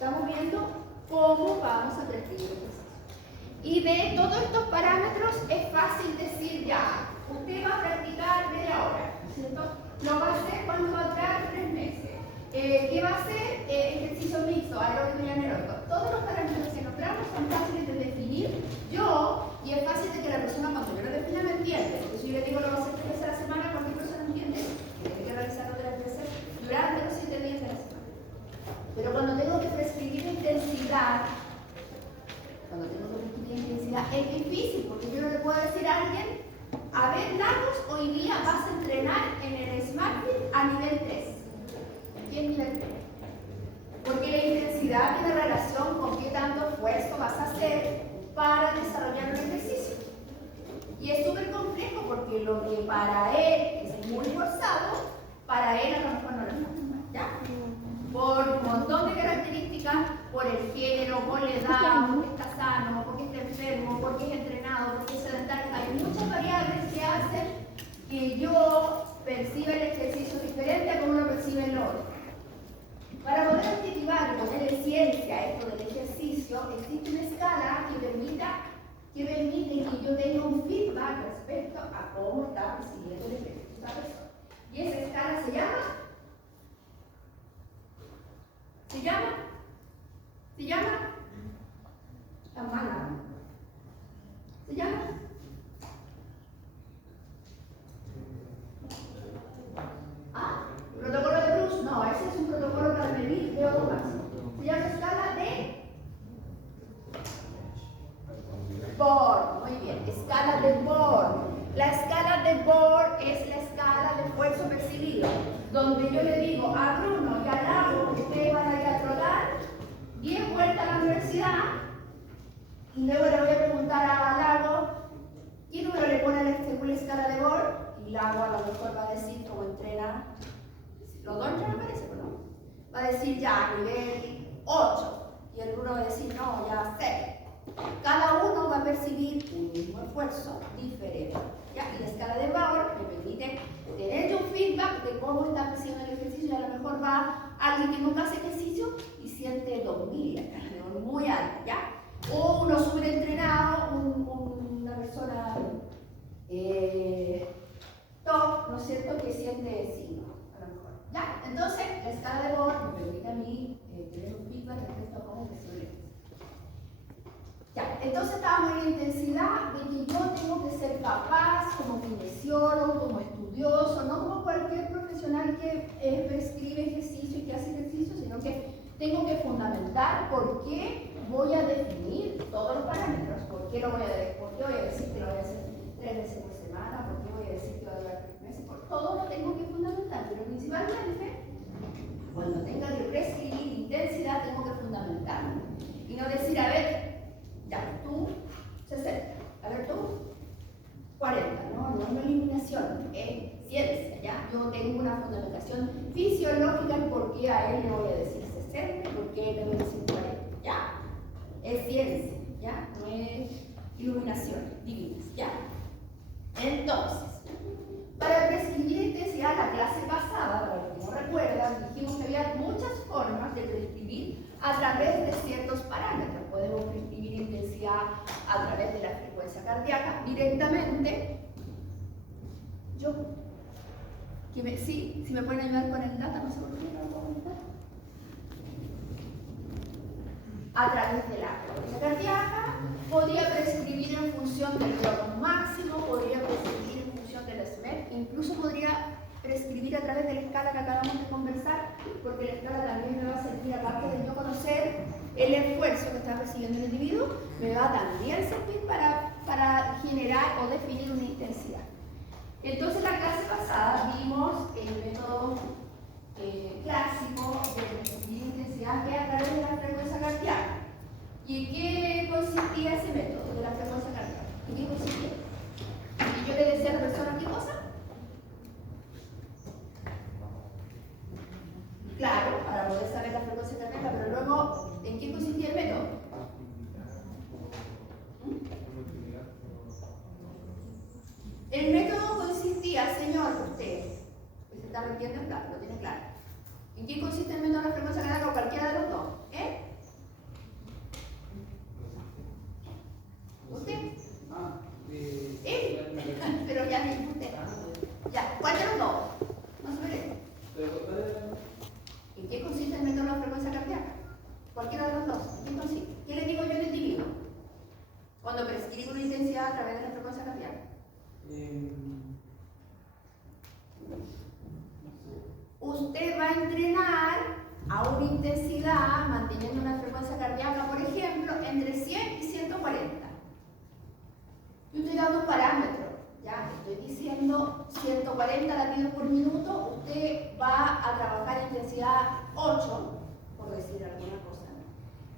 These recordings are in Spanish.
Estamos viendo cómo vamos a prescribir el ejercicio. Y de todos estos parámetros es fácil decir ya, usted va a practicar media hora, ¿cierto? Lo va a hacer cuando va a durar 3 meses. ¿Qué va a hacer? Ejercicio mixto, aeróbico y anaeróbico. Todos los parámetros que nombramos son fáciles de definir y es fácil de que la persona cuando yo lo defina me entiende. Porque si yo le digo lo va a hacer 3 veces a la semana, cualquier persona entiende que tiene que realizarlo 3 veces durante los 7 días de la semana. Pero cuando tengo que prescribir intensidad, es difícil porque yo no le puedo decir a alguien, a ver, Lagos, hoy día vas a entrenar en el SmartFit a nivel 3. ¿Qué es nivel 3? Porque la intensidad tiene relación con qué tanto esfuerzo vas a hacer para desarrollar un ejercicio. Y es súper complejo porque lo que para él es muy forzado, para él a lo mejor no lo es normal, ¿ya? Por un montón de características, por el género, por la edad, porque está sano, porque está enfermo, porque es entrenado, porque es sedentario. Hay muchas variables que hacen que yo perciba el ejercicio diferente a como lo percibe el otro. Para poder objetivar y ponerle ciencia a esto del ejercicio, existe una escala que permite que yo tenga un feedback respecto a cómo está percibiendo el ejercicio esta persona. Y esa escala se llama la mala. ¿Se llama? ¿Protocolo de Bruce? No, ese es un protocolo para medir VO2 máximo. Se llama escala de Born. Muy bien, escala de Born. La escala de Born es la escala de esfuerzo percibido, donde yo le digo a Bruno y a Lago que ustedes van a ir a trotar 10 vueltas a la universidad, y luego le voy a preguntar a Lago qué número le pone a la escala de Born, y Lago a lo mejor va a decir cómo entrena. Los dos entrenan parece, ¿no? Va a decir ya nivel 8, y el Bruno va a decir no, ya 6. Cada uno va a percibir un mismo esfuerzo diferente, ¿ya? Y la escala de Bauer me permite tener un feedback de cómo está percibiendo el ejercicio, y a lo mejor va alguien que nunca hace ejercicio y siente 2000, muy alta, ¿ya? O uno súper entrenado, una persona top, ¿no es cierto?, que siente 5, a lo mejor, ¿ya? Entonces, la escala de Bauer me permite a mí tener un feedback respecto a cómo percibe el ejercicio. Ya, entonces estábamos en la intensidad de que yo tengo que ser capaz como kinesiólogo, como estudioso, no como cualquier profesional que prescribe ejercicio y que hace ejercicio, sino que tengo que fundamentar por qué voy a definir todos los parámetros, por qué voy a decir que lo voy a hacer 3 veces por semana, por qué voy a decir que va a durar 3 meses, por todo lo tengo que fundamentar, pero principalmente cuando tenga que prescribir intensidad tengo que fundamentarlo y no decir, a ver, ya, tú 60, a ver tú 40, no es una eliminación, es ciencia, ¿ya? Yo tengo una fundamentación fisiológica en por qué a él le voy a decir 60 y por qué le voy a decir 40, ¿ya? Es ciencia, ¿ya? No es iluminación divinas, ¿ya? Entonces, para prescribir intensidad, la clase pasada, para los que no recuerdan, dijimos que había muchas formas de prescribir a través de ciertos parámetros. Podemos prescribir intensidad a través de la frecuencia cardíaca directamente. Si me pueden ayudar con el data, no sé por qué no lo puedo comentar. A través de la frecuencia cardíaca, podría prescribir en función del VO2 máximo, podría prescribir en función del SMED, incluso podría prescribir a través de la escala que acabamos de conversar, porque la escala también me va a servir, aparte de yo conocer el esfuerzo que está recibiendo el individuo, me va a también servir para generar o definir una intensidad. Entonces, la clase pasada vimos el método clásico de prescribir intensidad, que es a través de la frecuencia cardíaca. ¿Y en qué consistía ese método de la frecuencia cardíaca? ¿En qué consistía? ¿Y yo le decía a la persona qué cosa? Claro, para poder saber la frecuencia cardíaca, pero luego, ¿en qué consistía el método? El método consistía, señor, usted, que se está metiendo en claro, lo tiene claro. ¿En qué consiste el método de la frecuencia cardíaca o cualquiera de los dos? a entrenar a una intensidad, manteniendo una frecuencia cardíaca, por ejemplo, entre 100 y 140. Yo estoy dando un parámetro, ya estoy diciendo 140 latidos por minuto, usted va a trabajar intensidad 8, por decir alguna cosa.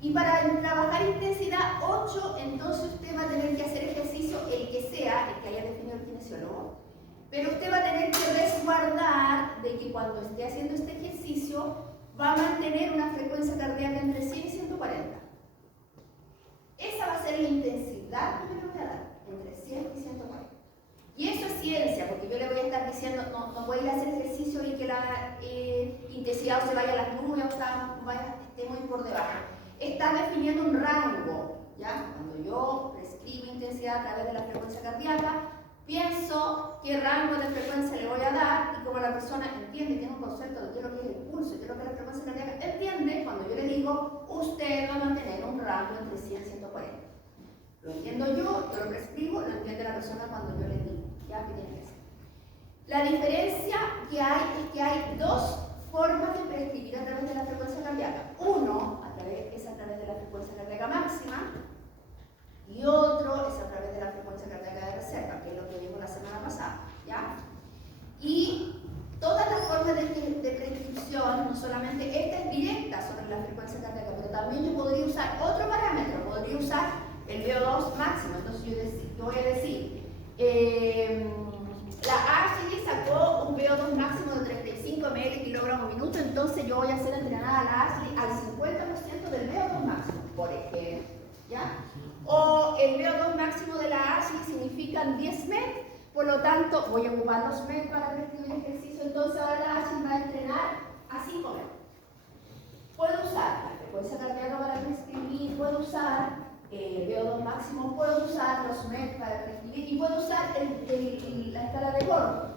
Y para trabajar intensidad 8, entonces usted va a tener que hacer ejercicio, el que sea, el que haya definido el kinesiólogo, pero usted va a tener que resguardar de que cuando esté haciendo este ejercicio va a mantener una frecuencia cardíaca entre 100 y 140. Esa va a ser la intensidad que yo le voy a dar, entre 100 y 140. Y eso es ciencia, porque yo le voy a estar diciendo, no voy a ir a hacer ejercicio y que la intensidad o se vaya a las nubes o esté muy por debajo. Está definiendo un rango, ¿ya? Cuando yo prescribo intensidad a través de la frecuencia cardíaca, pienso qué rango de frecuencia le voy a dar y como la persona entiende, tiene un concepto de qué es lo que es el pulso, qué es lo que es la frecuencia cardíaca, entiende cuando yo le digo, usted va a mantener un rango entre 100 y 140. Lo entiendo yo lo prescribo, lo entiende la persona cuando yo le digo, ¿ya? ¿Qué tiene que hacer? La diferencia que hay es que hay dos formas de prescribir a través de la frecuencia cardíaca. Uno es a través de la frecuencia cardíaca máxima y otro es a través de la frecuencia cardíaca de reserva, que es lo que vimos la semana pasada, ¿ya? Y todas las formas de prescripción, no solamente esta es directa sobre la frecuencia cardíaca, pero también yo podría usar otro parámetro, podría usar el VO2 máximo. Entonces yo voy a decir, la Ashley sacó un VO2 máximo de 35 ml kilogramos minuto, entonces yo voy a hacer entrenar a la Ashley al 50% del VO2 máximo, por ejemplo, ¿ya? O el VO2 máximo de la Ashley significan 10 MET, por lo tanto voy a ocupar los MET para prescribir el ejercicio, entonces ahora la Ashley va a entrenar a 5 MET. Puedo usar la frecuencia cardíaca para prescribir, puedo usar el VO2 máximo, puedo usar los MET para prescribir y puedo usar la escala de Born.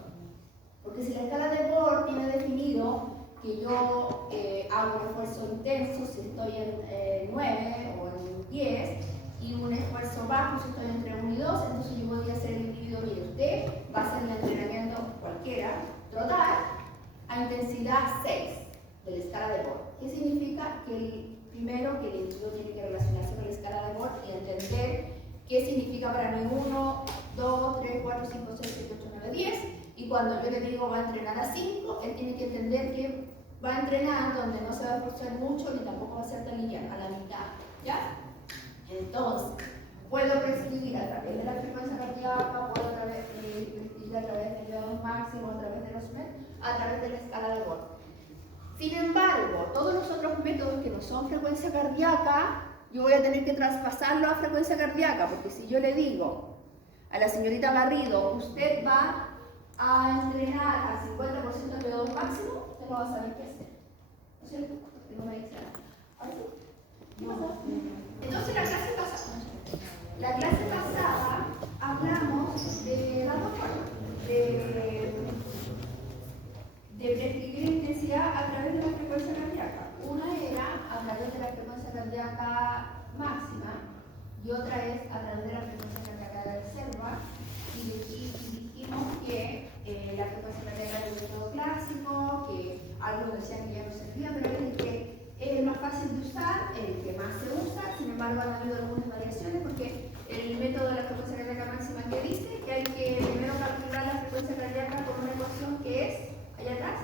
Porque si la escala de Born tiene definido que yo hago un esfuerzo intenso si estoy en 9 o en 10 y un esfuerzo bajo si estoy entre 1 y 2, entonces yo podría hacer el individuo, mire, usted va a hacer el entrenamiento cualquiera, trotar, a intensidad 6 de la escala de Born. ¿Qué significa? Que primero que el individuo tiene que relacionarse con la escala de Born y entender qué significa para mí 1, 2, 3, 4, 5, 6, 7, 8, 9, 10. Y cuando yo le digo va a entrenar a 5, él tiene que entender que va a entrenar donde no se va a esforzar mucho ni tampoco va a ser tan liviano, a la mitad. ¿Ya? Entonces, puedo prescribir a través de la frecuencia cardíaca, puedo prescribir a través del VO2 máximo, a través de los MET, a través de la escala de Born. Sin embargo, todos los otros métodos que no son frecuencia cardíaca, yo voy a tener que traspasarlo a frecuencia cardíaca, porque si yo le digo a la señorita Garrido, usted va a entrenar al 50% de VO2 máximo, usted no va a saber qué hacer. ¿No es cierto? Usted no me dice nada. ¿Ahora sí? ¿Qué pasó? Entonces, la clase pasada hablamos de las dos formas, de prescribir intensidad a través de la frecuencia cardíaca. Una era a través de la frecuencia cardíaca máxima y otra es a través de la frecuencia cardíaca de reserva. Y dijimos que la frecuencia cardíaca es un método clásico, que algunos decían que ya no servía, pero es el que es el más fácil de usar, el que más se usa. Sin embargo, han habido algunas variaciones porque el método de la frecuencia cardíaca máxima que dice que hay que primero calcular la frecuencia cardíaca con una ecuación que es allá atrás,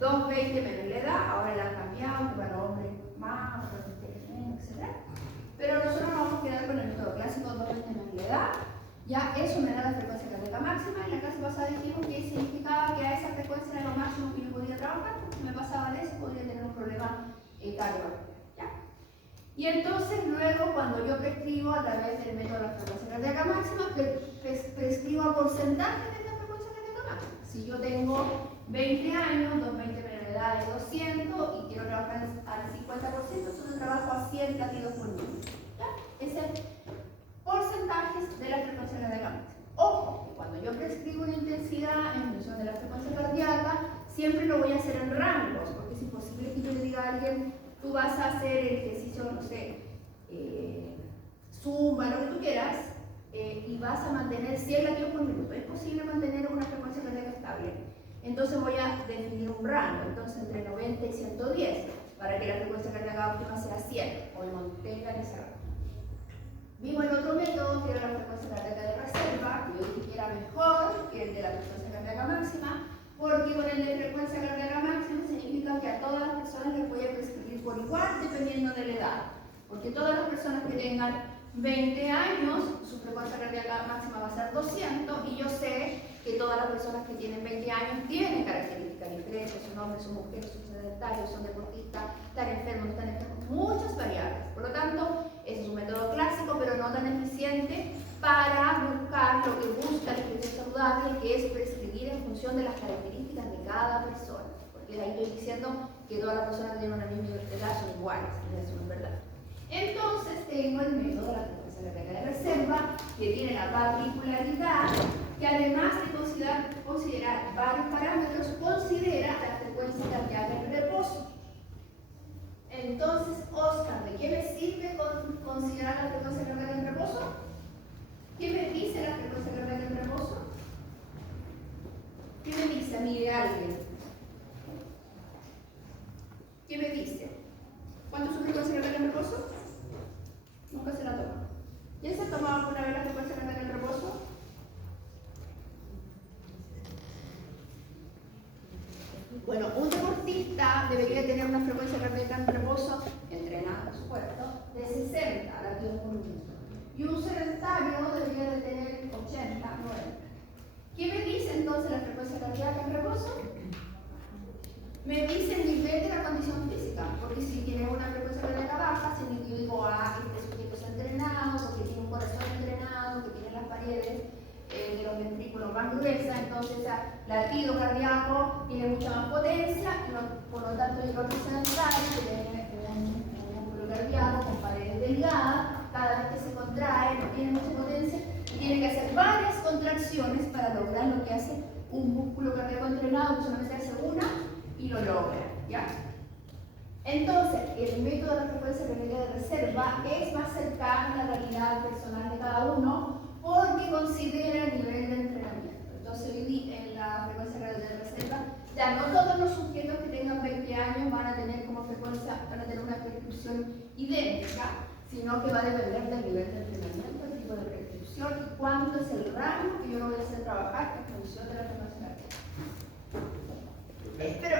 220 menos la edad, ahora la han cambiado, para hombres más, para mujeres menos, etc. Pero nosotros nos vamos a quedar con el método clásico, 220 menos la edad, ya eso me da la frecuencia cardíaca máxima. Y la clase pasada dijimos que significaba que a esa frecuencia era lo máximo que yo podía trabajar, porque si me pasaba de eso podría tener un problema cardiovascular. Y entonces luego cuando yo prescribo a través del método de la frecuencia cardíaca máxima, prescribo a porcentaje de la frecuencia cardíaca máxima. Si yo tengo 20 años, 220 menos la edad de 200 y quiero trabajar al 50%, entonces trabajo a 100 latidos por minuto. Ese es porcentajes de la frecuencia cardíaca máxima. Ojo, que cuando yo prescribo una intensidad en función de la frecuencia cardíaca, siempre lo voy a hacer en rangos, porque es imposible que yo le diga a alguien, tú vas a hacer el ejercicio, no sé, zumba, lo que tú quieras, y vas a mantener 100 latidos por minuto. Es posible mantener una frecuencia cardíaca estable. Entonces voy a definir un para que la frecuencia cardíaca óptima sea 100 o mantenga ese rango. Vimos el otro método, que era la frecuencia cardíaca de reserva, que yo dije que era mejor que el de la frecuencia cardíaca máxima, porque con el de frecuencia cardíaca máxima significa que a todas las personas les voy a prescribir por igual dependiendo de la edad. Porque todas las personas que tengan 20 años, su frecuencia cardíaca máxima va a ser 200, y yo sé que todas las personas que tienen 20 años tienen características diferentes, son hombres, son mujeres, son sedentarios, son deportistas, están enfermos, muchas variables. Por lo tanto, ese es un método clásico, pero no tan eficiente para buscar lo que busca el ejercicio saludable, que es prescribir en función de las características de cada persona. Porque de ahí estoy diciendo que todas las personas que tienen una misma edad son iguales, y eso no es verdad. Entonces tengo el método de la frecuencia cardíaca de reserva, que tiene la particularidad que además de considerar varios parámetros, considera la frecuencia cardíaca en reposo. Entonces, Oscar, ¿de qué me sirve considerar la frecuencia cardíaca en reposo? ¿Qué me dice la frecuencia cardíaca en reposo? ¿Qué me dice a mí de alguien? ¿Qué me dice? ¿Cuánto es su frecuencia cardíaca en reposo? Nunca se la toma. ¿Ya se ha tomado alguna vez la frecuencia cardíaca en reposo? Bueno, un deportista debería tener una frecuencia cardíaca en reposo, entrenado por supuesto, de 60 latidos por minuto. Y un sedentario debería de tener 80, 90. ¿Qué me dice entonces la frecuencia cardíaca en reposo? Me dice el nivel de la condición física, porque si tiene una frecuencia cardíaca baja, significa que yo digo, este sujeto es entrenado, porque tiene un corazón entrenado, que tiene las paredes de los ventrículos más gruesas, entonces latido cardíaco tiene mucha más potencia, y por lo tanto yo creo que que tiene un músculo cardíaco con paredes delgadas, cada vez que se contrae no tiene mucha potencia, y tiene que hacer varias contracciones para lograr lo que hace un músculo cardíaco entrenado, que solamente hace una y lo logra, ¿ya? Entonces, el método de la frecuencia cardíaca de reserva es más cercano a la realidad personal de cada uno, porque considera el nivel de entrenamiento. Entonces, hoy en la frecuencia cardíaca de reserva, ya no todos los sujetos que tengan 20 años van a tener como frecuencia, van a tener una prescripción idéntica, sino que va a depender del nivel de entrenamiento, el tipo de prescripción y cuánto es el rango que yo lo voy a hacer trabajar en función de la frecuencia cardíaca. Pero,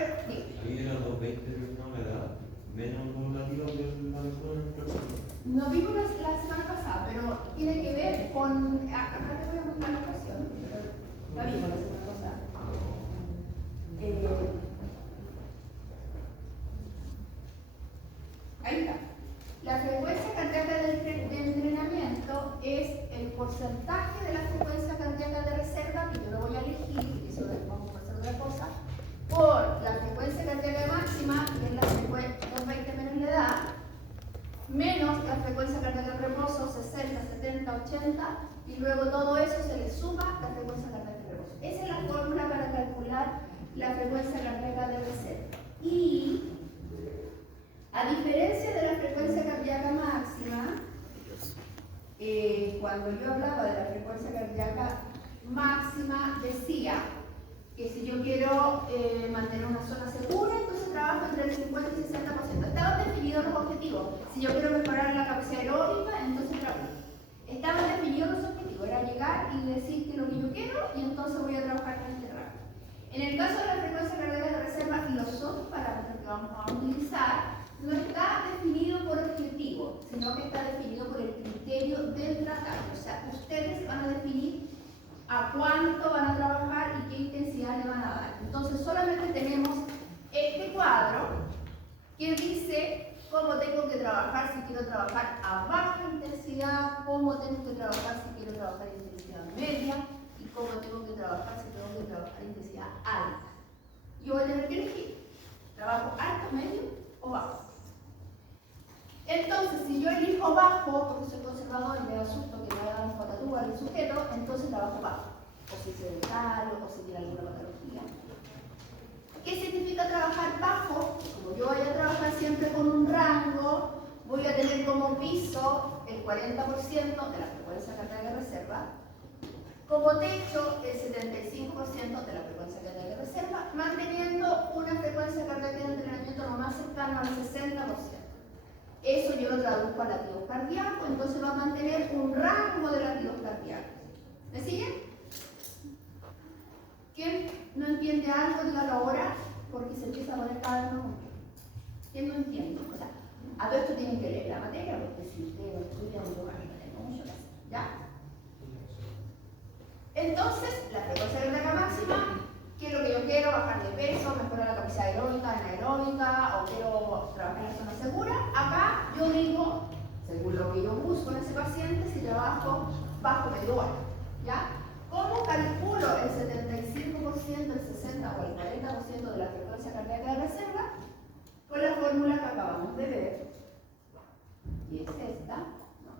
ahí eran los 20 de una edad menos normativa que la persona. no vimos la semana pasada, pero tiene que ver con. Acá te voy a mostrar la ecuación, pero la vimos la semana pasada. Ahí está. La frecuencia cardíaca de entrenamiento es el porcentaje de la frecuencia cardíaca de reserva, que yo lo voy a elegir, y eso vamos a hacer otra cosa, por la frecuencia cardíaca máxima, que es la frecuencia con 20 menos la edad, menos la frecuencia cardíaca de reposo, 60, 70, 80, y luego todo eso se le suma la frecuencia cardíaca de reposo. Esa es la fórmula para calcular la frecuencia cardíaca de reserva. Y a diferencia de la frecuencia cardíaca máxima, cuando yo hablaba de la frecuencia cardíaca máxima, decía que si yo quiero mantener una zona segura, entonces trabajo entre el 50 y 60%. Estaban definidos los objetivos. Si yo quiero mejorar la capacidad aeróbica, entonces trabajo. Estaban definidos los objetivos. Era llegar y decir que lo que yo quiero, y entonces voy a trabajar en este rango. En el caso de la frecuencia cardíaca de reserva y los otros parámetros que vamos a utilizar, no está definido por objetivo, sino que está definido por el criterio del tratado. O sea, ustedes van a definir a cuánto van a trabajar y qué intensidad le van a dar. Entonces solamente tenemos este cuadro que dice cómo tengo que trabajar si quiero trabajar a baja intensidad, cómo tengo que trabajar si quiero trabajar en intensidad media y cómo tengo que trabajar si tengo que trabajar en intensidad alta. Yo voy a tener que elegir, trabajo alto, medio o bajo. Entonces, si yo elijo bajo, porque soy conservador y me da susto que me hagan una patatúa al sujeto, entonces trabajo bajo. O si es sedentario, o si tiene alguna patología. ¿Qué significa trabajar bajo? Como yo voy a trabajar siempre con un rango, voy a tener como piso el 40% de la frecuencia cardíaca de reserva, como techo el 75% de la frecuencia cardíaca de reserva, manteniendo una frecuencia cardíaca de entrenamiento lo más cercana al 60 yo lo traduzco a latidos cardíacos, entonces va a mantener un rango de latidos cardíacos. ¿Me siguen? ¿Quién no entiende algo? Dígalo ahora, porque se empieza a poner cada vez más complejo. ¿Quién no entiende? O sea, a todo esto tienen que leer la materia, porque si ustedes no estudian, yo tengo mucho que hacer. ¿Ya? Entonces, la frecuencia cardíaca máxima, ¿qué es lo que yo quiero? Bajar de peso, mejorar la capacidad aeróbica, anaeróbica, o quiero trabajar en la zona segura. Acá yo digo, según lo que yo busco en ese paciente, si trabajo bajo medio hora. ¿Ya? ¿Cómo calculo el 75%, el 60% o el 40% de la frecuencia cardíaca de reserva? Con la fórmula que acabamos de ver. Y es esta. No,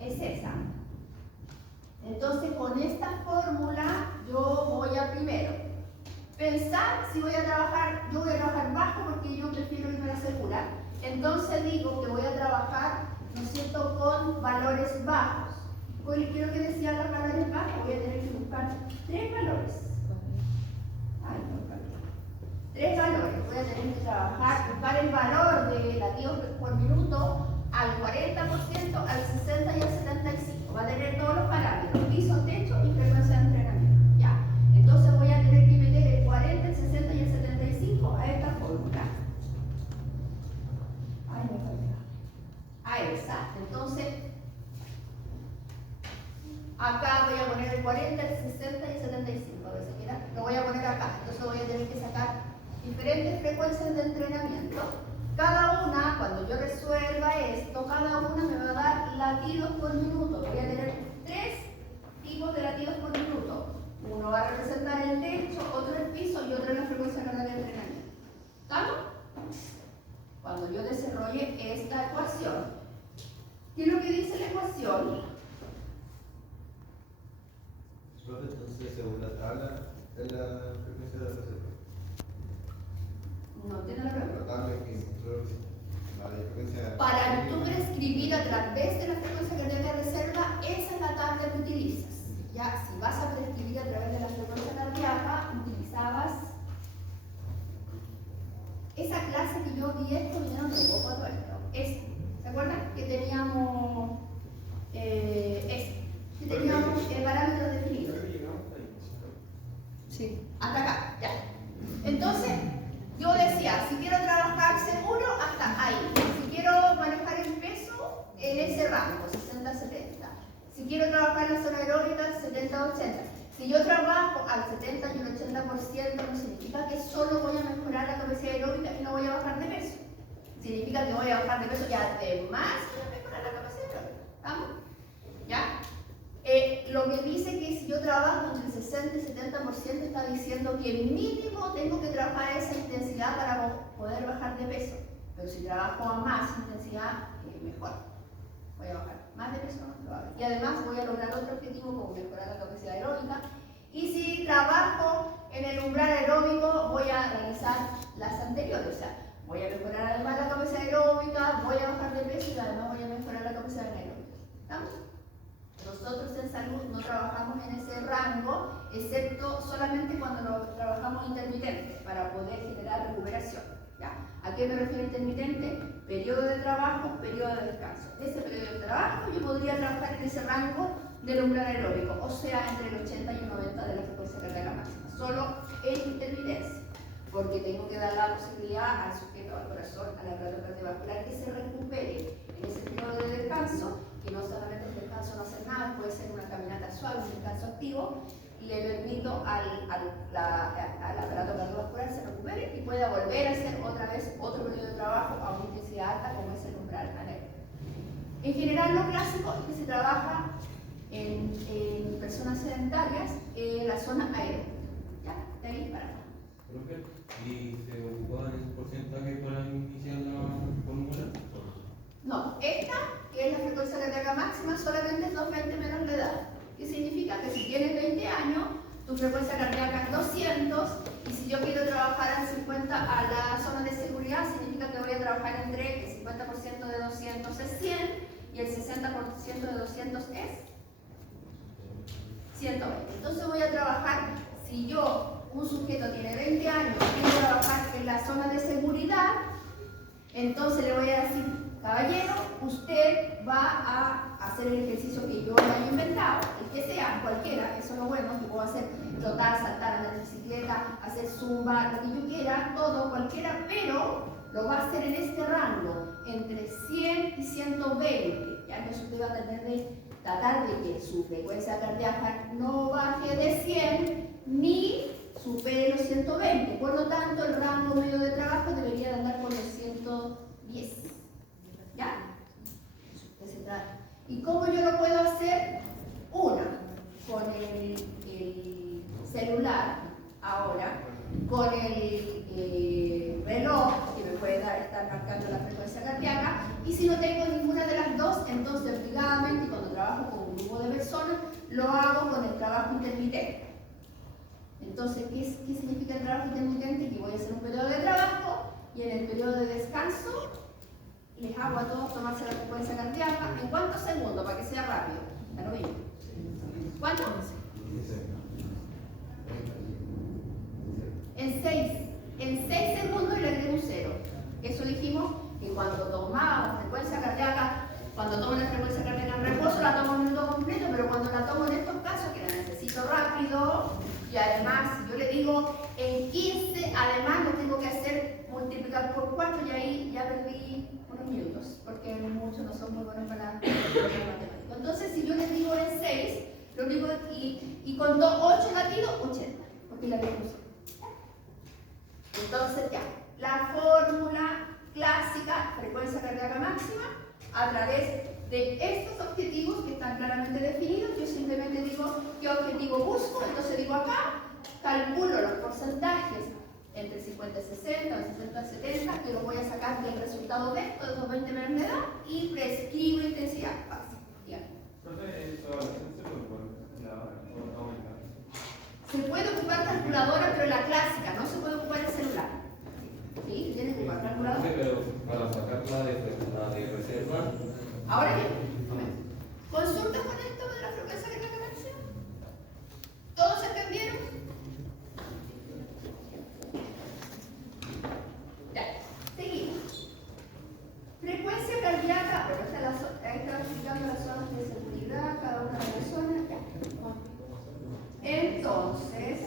es esa. Entonces, con esta fórmula, yo voy a primero pensar si voy a trabajar, yo voy a trabajar bajo porque yo prefiero irme a la segura. Entonces digo que voy a trabajar, ¿no es cierto?, con valores bajos. Quiero que decían los valores bajos, voy a tener que buscar 3 valores. Ay, no, cambié. 3 valores. Voy a tener que buscar el valor de latidos por minuto al 40%, al 60% y al 75%. Va a tener todos los parámetros, piso, techo y frecuencia de entrenamiento. ¿Ya? Entonces voy a tener que meter el 40, el 60 y el 75 a esta fórmula. Ay, me falta. A esa. Entonces, acá voy a poner el 40, el 60 y el 75. A ver si mira, lo voy a poner acá. Entonces voy a tener que sacar diferentes frecuencias de entrenamiento. Cada una, cuando yo resuelva esto, cada una me va a dar latidos por minuto. Voy a tener 3 tipos de latidos por minuto. Uno va a representar el techo, otro el piso y otro la frecuencia cardíaca de entrenamiento. ¿Estamos? Cuando yo desarrolle esta ecuación, ¿qué es lo que dice la ecuación? Entonces, según la tabla, es la frecuencia de reserva. No tiene la pregunta. La tabla que la frecuencia. Para tú prescribir a través de la frecuencia cardíaca de reserva, esa es la tabla que utilizas. Ya, si vas a prescribir a través de la frecuencia cardíaca, utilizabas esa clase que yo di esto, vinieron de poco a todo esto. ¿Se acuerdan? Que teníamos que teníamos parámetros definidos. Sí, hasta acá, ya. Entonces, yo decía, si quiero trabajar seguro, hasta ahí. Si quiero manejar el peso, en ese rango, 60-70. Si quiero trabajar en la zona aeróbica, 70-80. Si yo trabajo al 70 y un 80%, no significa que solo voy a mejorar la capacidad aeróbica y no voy a bajar de peso. Significa que voy a bajar de peso y además voy a mejorar la capacidad aeróbica. ¿Vamos? ¿Ya? Lo que dice que si yo trabajo entre el 60 y 70% está diciendo que mínimo tengo que trabajar esa intensidad para poder bajar de peso. Pero si trabajo a más intensidad, mejor. Voy a bajar más de peso, más probable. Y además voy a lograr otro objetivo como mejorar la capacidad aeróbica. Y si trabajo en el umbral aeróbico, voy a realizar las anteriores. O sea, voy a mejorar además la capacidad aeróbica, voy a bajar de peso y además voy a mejorar la capacidad anaeróbica. ¿Estamos? Nosotros en salud no trabajamos en ese rango, excepto solamente cuando lo trabajamos intermitente, para poder generar recuperación. ¿Ya? ¿A qué me refiero intermitente? Periodo de trabajo, periodo de descanso. Ese periodo de trabajo yo podría trabajar en ese rango del umbral aeróbico, o sea, entre el 80 y el 90 de la frecuencia cardíaca máxima, solo en intermitencia, porque tengo que dar la posibilidad al sujeto, al corazón, al aparato cardiovascular que se recupere en ese periodo de descanso, que no solamente el descanso no hacer nada, puede ser una caminata suave, un descanso activo, y le permito al aparato cardiovascular se recupere y pueda volver a hacer otra vez otro periodo de trabajo a una intensidad alta como es el umbral anaeróbico. En general lo clásico es que se trabaja en personas sedentarias en la zona aeróbica. ¿Ya? De ahí para acá. Profe, ¿y se ocupaban ese porcentaje para iniciar la fórmula? No, esta, que es la frecuencia cardíaca máxima, solamente es 220 menos la edad. ¿Qué significa? Que si tienes 20 años, tu frecuencia cardíaca es 200, y si yo quiero trabajar al 50 a la zona de seguridad, significa que voy a trabajar entre el 50% de 200 es 100, y el 60% de 200 es 120. Entonces voy a trabajar, si yo un sujeto tiene 20 años y quiere trabajar en la zona de seguridad, entonces le voy a decir, caballero, usted va a hacer el ejercicio que yo le haya inventado, el que sea, cualquiera, eso es lo bueno, que puedo hacer trotar, saltar, andar en bicicleta, hacer zumba, lo que yo quiera, todo, cualquiera, pero lo va a hacer en este rango, entre 100 y 120. Ya entonces usted va a tener de tratar de que su frecuencia cardíaca no baje de 100 ni supere los 120. Por lo tanto, el rango medio de trabajo debería de andar por los 110. ¿Ya? ¿Y cómo yo lo puedo hacer? Una, con el celular, ahora, con el reloj, que me puede estar marcando la frecuencia cardíaca, y si no tengo ninguna de las dos, entonces obligadamente, cuando trabajo con un grupo de personas, lo hago con el trabajo intermitente. Entonces, ¿qué significa el trabajo intermitente? Que voy a hacer un periodo de trabajo y en el periodo de descanso les hago a todos tomarse la frecuencia cardíaca. ¿En cuántos segundos? Para que sea rápido. ¿Ya lo mismo? ¿Cuánto? En 6 segundos le agrego un 0. Eso dijimos que cuando tomamos frecuencia cardíaca, cuando tomo la frecuencia cardíaca en reposo, la tomo en un minuto completo, pero cuando la tomo en estos casos, que la necesito rápido, y además, si yo le digo en 15, además lo tengo que hacer multiplicar por 4, y ahí ya perdí unos minutos, porque muchos no son muy buenos para matemáticas. Entonces, si yo les digo en 6, lo digo y contó 8 latidos, 80, porque la tenemos. Entonces, ya, la fórmula clásica, frecuencia cardíaca máxima, a través de estos objetivos que están claramente definidos, yo simplemente digo qué objetivo busco, entonces digo acá, calculo los porcentajes entre 50 y 60 o 60 y 70, que lo voy a sacar del resultado de esto, de esos 20 menos la edad, y prescribo intensidad básica. Se puede ocupar calculadora, pero la clásica, no se puede ocupar el celular. ¿Sí? Tiene que ocupar calculadora. Sí, pero para sacar la de reserva. Ahora bien, ¿consulta con esto de la frecuencia cardíaca máxima? ¿Todos se entendieron? Ya, seguimos. Frecuencia cardíaca, bueno, ahí está explicando las zonas de seguridad, cada una de las zonas. Ya. Entonces,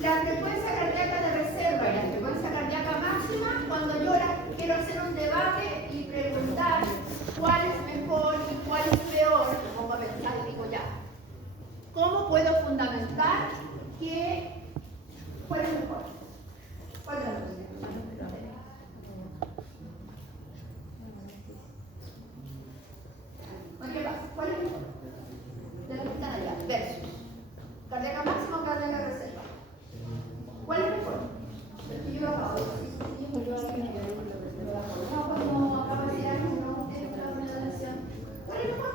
la frecuencia cardíaca de reserva y la frecuencia cardíaca máxima, cuando yo quiero hacer un debate y preguntar cuál es mejor y cuál es peor, me pongo a pensar y digo ya, ¿cómo puedo fundamentar cuál es mejor? ¿Cuál es la mejor? ¿Qué pasa? ¿Cuál es mejor? De la que están allá, versus cardíaca máxima o cardíaca reserva. ¿Cuál es mejor? El que yo acabo de decir. No, cuando acabo de decir algo, no tengo la relación. ¿Cuál es mejor?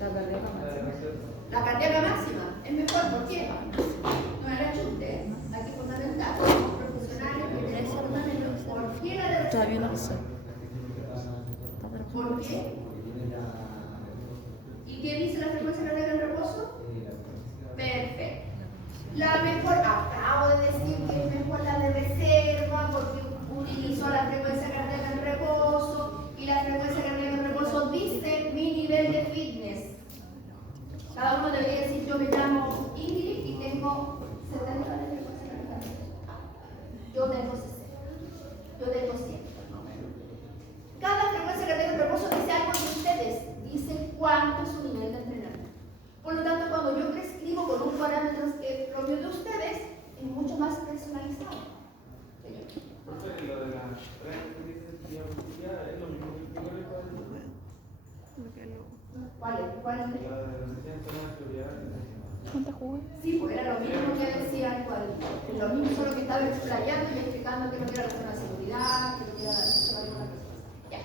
La cardíaca máxima. La cardíaca máxima es mejor, ¿por qué? No me la chute, hay que fundamentar. Los profesionales que tienen fundamentos. ¿Por qué la de reserva? Todavía no lo sé. ¿Por qué? ¿Y qué dice la frecuencia cardíaca en reposo? Perfecto. La mejor, acabo de decir que es mejor la de reserva porque utilizó la frecuencia cardíaca en reposo y la frecuencia cardíaca en reposo dice mi nivel de fitness. Cada uno debería decir yo me llamo Ingrid y tengo 70 de frecuencia cardíaca. Yo tengo 60. Yo tengo 100. Cada frecuencia cardíaca en reposo dice algo de ustedes, dice cuánto es su nivel de entrenamiento. Por lo tanto, cuando yo prescribo con un parámetro propio de ustedes, es mucho más personalizado. Profe, lo de la diapositiva es lo mismo que el ¿Cuál es? la de la seguridad. ¿Cuántas jugas? Sí, porque era lo mismo que decía lo mismo, solo que estaba explayando y explicando que no quiera la zona de seguridad, que no quiera alguna cosa. Ya.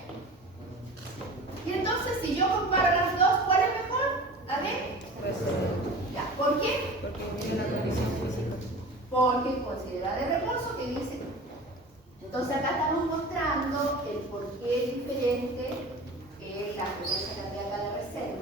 Y entonces, si yo comparo las dos, ¿cuál es mejor? A ver. Ya. ¿Por qué? Porque tiene la condición física. Porque considera de reposo que dice. Entonces acá estamos mostrando el por qué es diferente que la frecuencia cardíaca de reserva.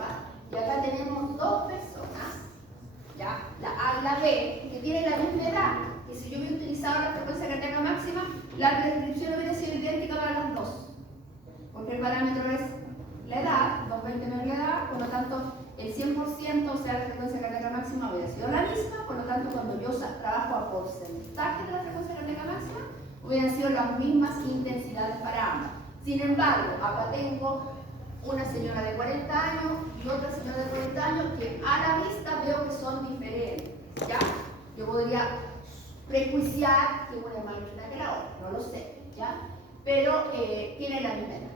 la edad, 220 menos la edad, por lo tanto, el 100%, o sea, la frecuencia cardíaca máxima hubiera sido la misma, por lo tanto, cuando yo trabajo a porcentaje de la frecuencia cardíaca máxima, hubieran sido las mismas intensidades para ambas. Sin embargo, acá tengo una señora de 40 años y otra señora de 40 años que a la vista veo que son diferentes, ¿ya? Yo podría prejuiciar que una es más linda que la otra, no lo sé, ¿ya? Pero tiene la misma edad.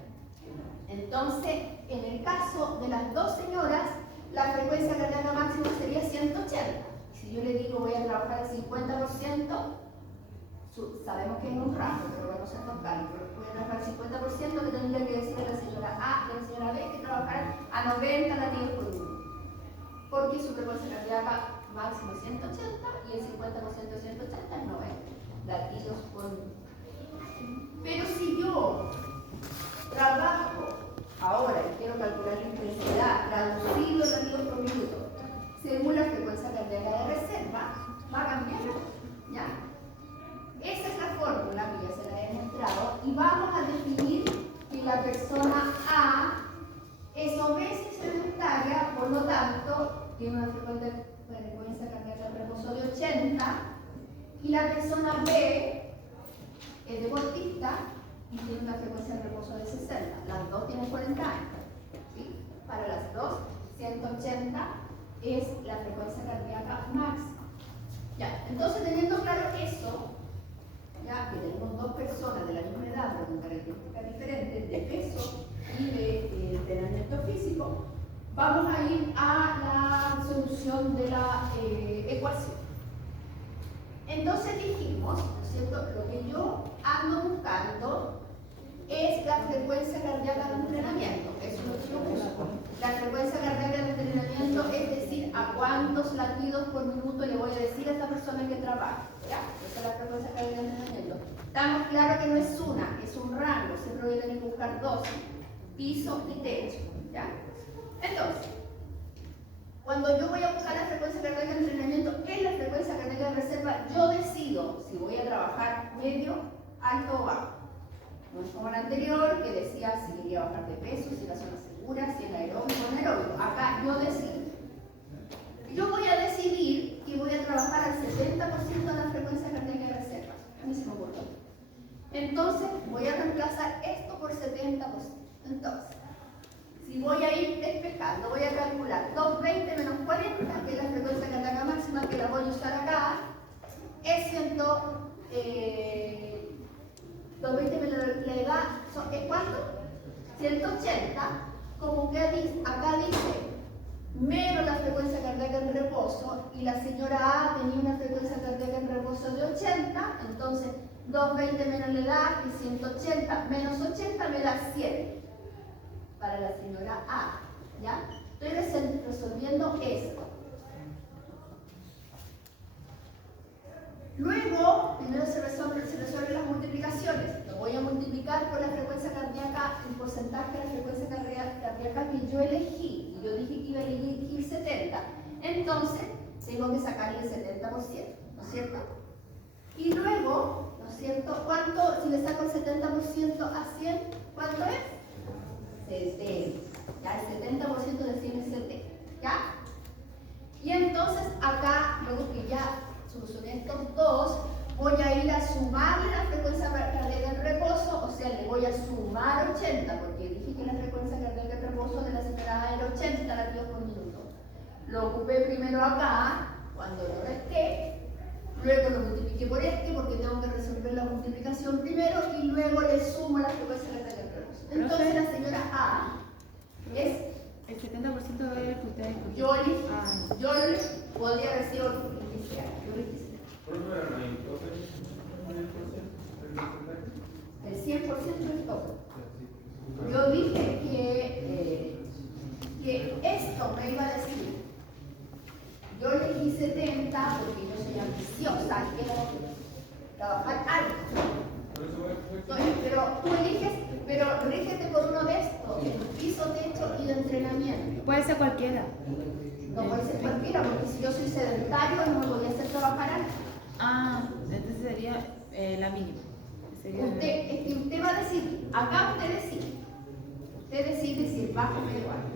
Entonces, en el caso de las dos señoras, la frecuencia cardíaca máxima sería 180. Si yo le digo voy a trabajar al 50%, sabemos que es un rango, pero vamos a tocar. Voy a trabajar al 50%, que tendría que decirle a la señora A y a la señora B que trabajar a 90 latidos por minuto. Porque su frecuencia cardíaca máxima es 180 y el 50% de 180 es 90 latidos por minuto. Pero si yo trabajo ahora y quiero calcular la intensidad traducido en latidos por minuto según la frecuencia cardíaca de reserva, va a cambiar, ¿ya? Esa es la fórmula que ya se la he demostrado y vamos a definir que la persona A es obesa y sedentaria, por lo tanto tiene una frecuencia cardíaca de reposo de 80 y la persona B es deportista y tiene una frecuencia de reposo de 60. Las dos tienen 40 años, ¿sí? Para las dos, 180 es la frecuencia cardíaca máxima. Ya, entonces teniendo claro eso, ya que tenemos dos personas de la misma edad pero con características diferentes de peso y de entrenamiento físico, vamos a ir a la solución de la ecuación. Entonces dijimos, ¿no es cierto?, lo que yo ando buscando es la frecuencia cardíaca de entrenamiento. Eso es lo que yo busco. La frecuencia cardíaca de entrenamiento es decir, a cuántos latidos por minuto le voy a decir a esta persona que trabaja. ¿Ya? Esa es la frecuencia cardíaca de entrenamiento. Estamos claros que no es una, es un rango. Siempre voy a tener que buscar dos, piso y techo. ¿Ya? Entonces, cuando yo voy a buscar la frecuencia cardíaca de entrenamiento, ¿qué es la frecuencia cardíaca de reserva? Yo decido si voy a trabajar medio, alto o bajo. No es como el anterior, que decía si quería bajar de peso, si la zona segura, si el aeróbico o anaeróbico. Acá yo decido. Yo voy a decidir que voy a trabajar al 70% de la frecuencia cardíaca de reserva. A mí se me ocurrió. Entonces, voy a reemplazar esto por 70%. Entonces, si voy a ir despejando, voy a calcular 220 menos 40, que es la frecuencia cardíaca máxima que la voy a usar acá, es 220 menos la edad, ¿es cuánto? 180, como que acá dice menos la frecuencia cardíaca en reposo y la señora A tenía una frecuencia cardíaca en reposo de 80, entonces 220 menos la edad y 180 menos 80 me da 100 para la señora A, ¿ya? Estoy resolviendo esto. Luego, primero se resuelven las multiplicaciones. Lo voy a multiplicar por la frecuencia cardíaca, el porcentaje de la frecuencia cardíaca que yo elegí. Y yo dije que iba a elegir 70. Entonces, tengo que sacarle el 70%, ¿no es cierto? Y luego, ¿no es cierto? ¿Cuánto, si le saco el 70% a 100, cuánto es? 70. Ya, el 70% de 100 es 70. ¿Ya? Y entonces, acá, luego que ya solucioné estos dos, voy a ir a sumarle la frecuencia cardíaca en reposo, o sea, le voy a sumar 80, porque dije que la frecuencia cardíaca en reposo de la señora era 80 latidos por minuto. Lo ocupé primero acá, cuando lo resté, luego lo multipliqué por este, porque tengo que resolver la multiplicación primero, y luego le sumo la frecuencia cardíaca en reposo. Entonces, la señora A es... El 70% de que ustedes Yo podría decir ¿Por qué no era 90? el 100% es todo. Yo dije que esto me iba a decir. Yo elegí 70 porque yo soy ambiciosa y quiero trabajar alto. Pero tú eliges, pero rígete por uno de estos, el piso, techo y de entrenamiento. puede ser cualquiera. No puede ser cualquiera, porque si yo soy sedentario no me voy a hacer trabajar alto. Ah, entonces sería la mínima. Sería Usted va a decir, acá usted decide. Usted decide si es bajo, medio o alto.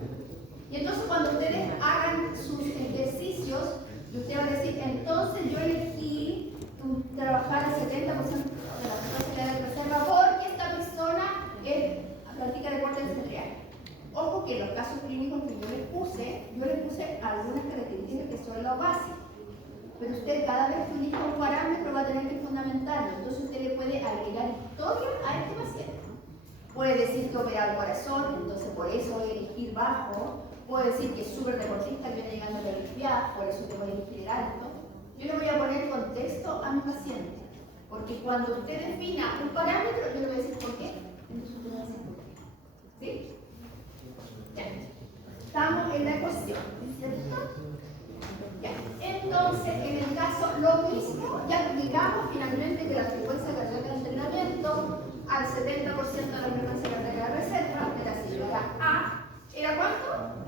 Y entonces cuando ustedes hagan sus ejercicios, usted va a decir, entonces yo elegí trabajar el 70% de la responsabilidad de reserva porque esta persona practica deporte central. Ojo que en los casos clínicos que yo les puse algunas características que son lo básico. Pero usted cada vez que elija un parámetro va a tener que fundamentarlo. Entonces usted le puede agregar historia a este paciente. Puede decir que opera el corazón, entonces por eso voy a elegir bajo. Puede decir que es súper deportista, que viene llegando a la Olimpiada, por eso te voy a elegir alto. Yo le voy a poner contexto a mi paciente. Porque cuando usted defina un parámetro, yo le voy a decir por qué. Entonces usted va a decir por qué. ¿Sí? Ya. Estamos en la ecuación, ¿cierto? Ya. Entonces, en el caso, lo mismo, ya aplicamos finalmente que la frecuencia cardíaca de entrenamiento al 70% de la frecuencia cardíaca de reserva de la señora A. ¿Era cuánto?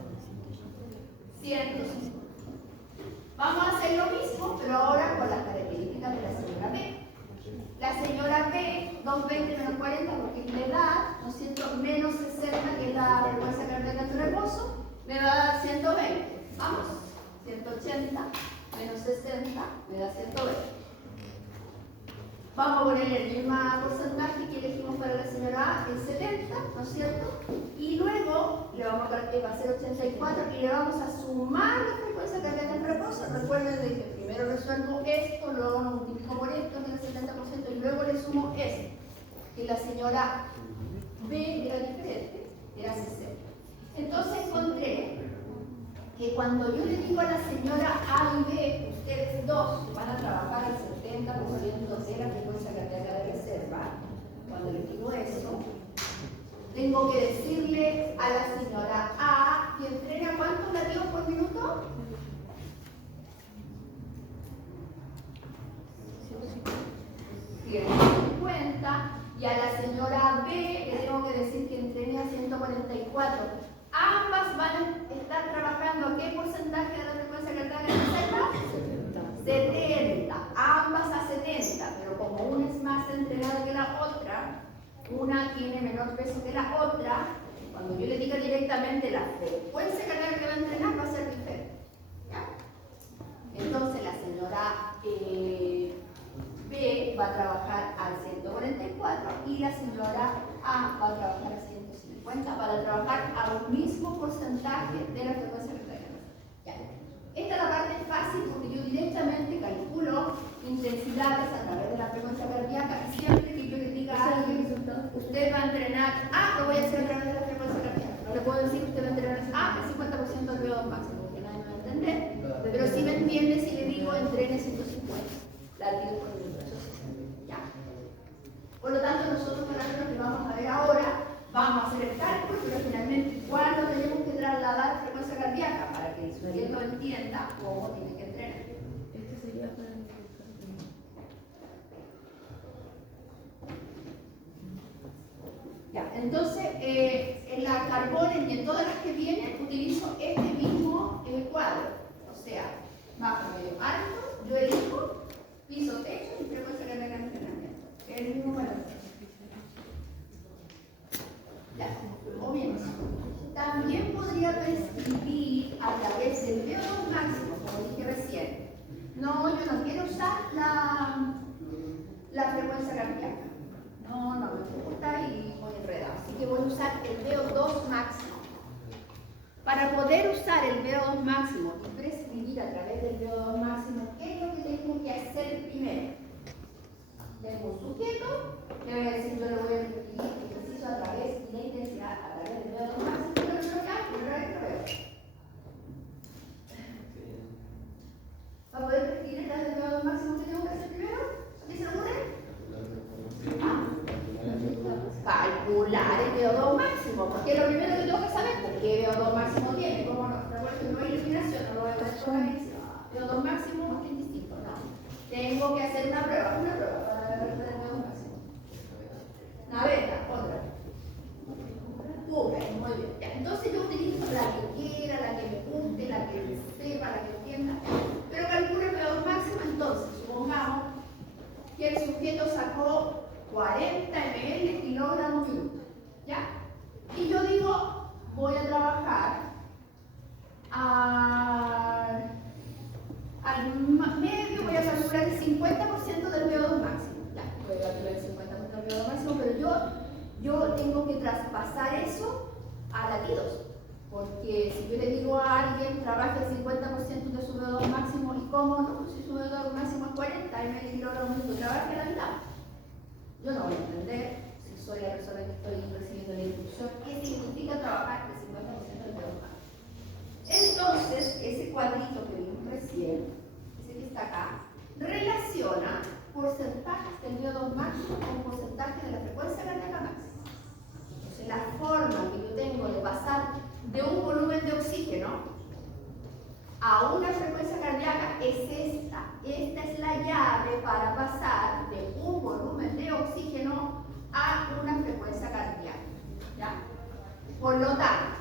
105. Vamos a hacer lo mismo, pero ahora con las características de la señora B. La señora B, 220 menos 40, porque es la edad, ¿no es cierto? Menos 60, que es la frecuencia cardíaca en reposo, me va a dar 120. Vamos, 180 menos 60 me da 120. Vamos a poner el mismo porcentaje que elegimos para la señora A, el 70, ¿no es cierto? Y luego le vamos a hacer 84 y le vamos a sumar la frecuencia cardíaca en reposo. Recuerden de que primero resuelvo esto, luego lo multiplico por esto, que es el 70%, y luego le sumo esto. Que la señora B era diferente, era 60. Entonces encontré que cuando yo le digo a la señora A y B, ustedes dos van a trabajar al 70% de la frecuencia cardíaca de reserva, cuando le digo eso, tengo que decirle a la señora A que entrena ¿cuántos latidos por minuto? 150. Y a la señora B le tengo que decir que entrene a 144. Ambas van a estar trabajando ¿a qué porcentaje de la frecuencia cardíaca de reserva? 70. Ambas a 70, pero como una es más entrenada que la otra, una tiene menor peso que la otra, cuando yo le diga directamente la frecuencia cardíaca que va a entrenar va a ser diferente. ¿Ya? Entonces la señora B va a trabajar al 144 y la señora A va a trabajar al 150 para trabajar a un mismo porcentaje de la frecuencia cardíaca. Ya. Esta es la parte fácil porque yo directamente calculo intensidades a través de la frecuencia cardíaca y siempre que yo le diga a alguien, usted va a entrenar A, lo voy a hacer a través de la frecuencia cardíaca. No le puedo decir que usted va a entrenar A el 50% del VO2 máximo, porque nadie me va a entender, pero sí me entiende si le digo entrene 150 latidos por minuto. Ya. Por lo tanto, nosotros para lo que vamos a ver ahora, vamos a hacer el cálculo, pero finalmente igual lo tenemos que trasladar a frecuencia cardíaca para que el sujeto entienda cómo tiene que entrenar. Este sería para el Ya, entonces, en la Carbone y en todas las que vienen, utilizo este mismo cuadro. O sea, bajo, medio, alto, yo elijo piso, techo y frecuencia cardíaca de entrenamiento. El mismo valor. Ya, o bien, también podría prescribir a través del VO2 máximo, como dije recién. No, yo no quiero usar la frecuencia cardíaca. No me gusta y voy enredado. Así que voy a usar el VO2 máximo. Para poder usar el VO2 máximo y prescribir a través del VO2 máximo, ¿qué es lo que tengo que hacer primero? Tengo un sujeto, le voy a decir, yo le voy a prescribir el ejercicio a través de la intensidad, a través del VO2 máximo, pero para poder prescribir a través del VO2 máximo, ¿qué tengo que hacer primero? ¿Dice alguna? Calcular el VO2 máximo, porque es lo primero que tengo que saber, ¿por qué VO2 máximo tiene? ¿Cómo no? Recuerden que no hay eliminación, no lo voy a poner por la VO2 máximo es distinto, no. Tengo que hacer una prueba para ver el VO2 máximo. Naveta, otra. Muy bien. Ya, entonces yo utilizo la que quiera, la que me guste, la que sepa, la que entienda, pero calculo el VO2 máximo, entonces supongamos que el sujeto sacó 40 ml kilogramo minuto, ¿ya? Y yo digo, trabaje el 50% de su VO2 máximo y cómo no, si su VO2 máximo es 40 y me kilogramos por minuto, trabaje la mitad. Yo no voy a entender, si soy la persona que estoy recibiendo la instrucción, qué significa trabajar el 50% del VO2 máximo. Entonces, ese cuadrito que vimos recién, ese que está acá, relaciona porcentajes del VO2 máximo con porcentaje de la frecuencia cardíaca máxima. Entonces, la forma que yo tengo de pasar de un volumen de oxígeno a una frecuencia cardíaca es esta. Esta es la llave para pasar de un volumen de oxígeno a una frecuencia cardíaca. ¿Ya? Por lo tanto,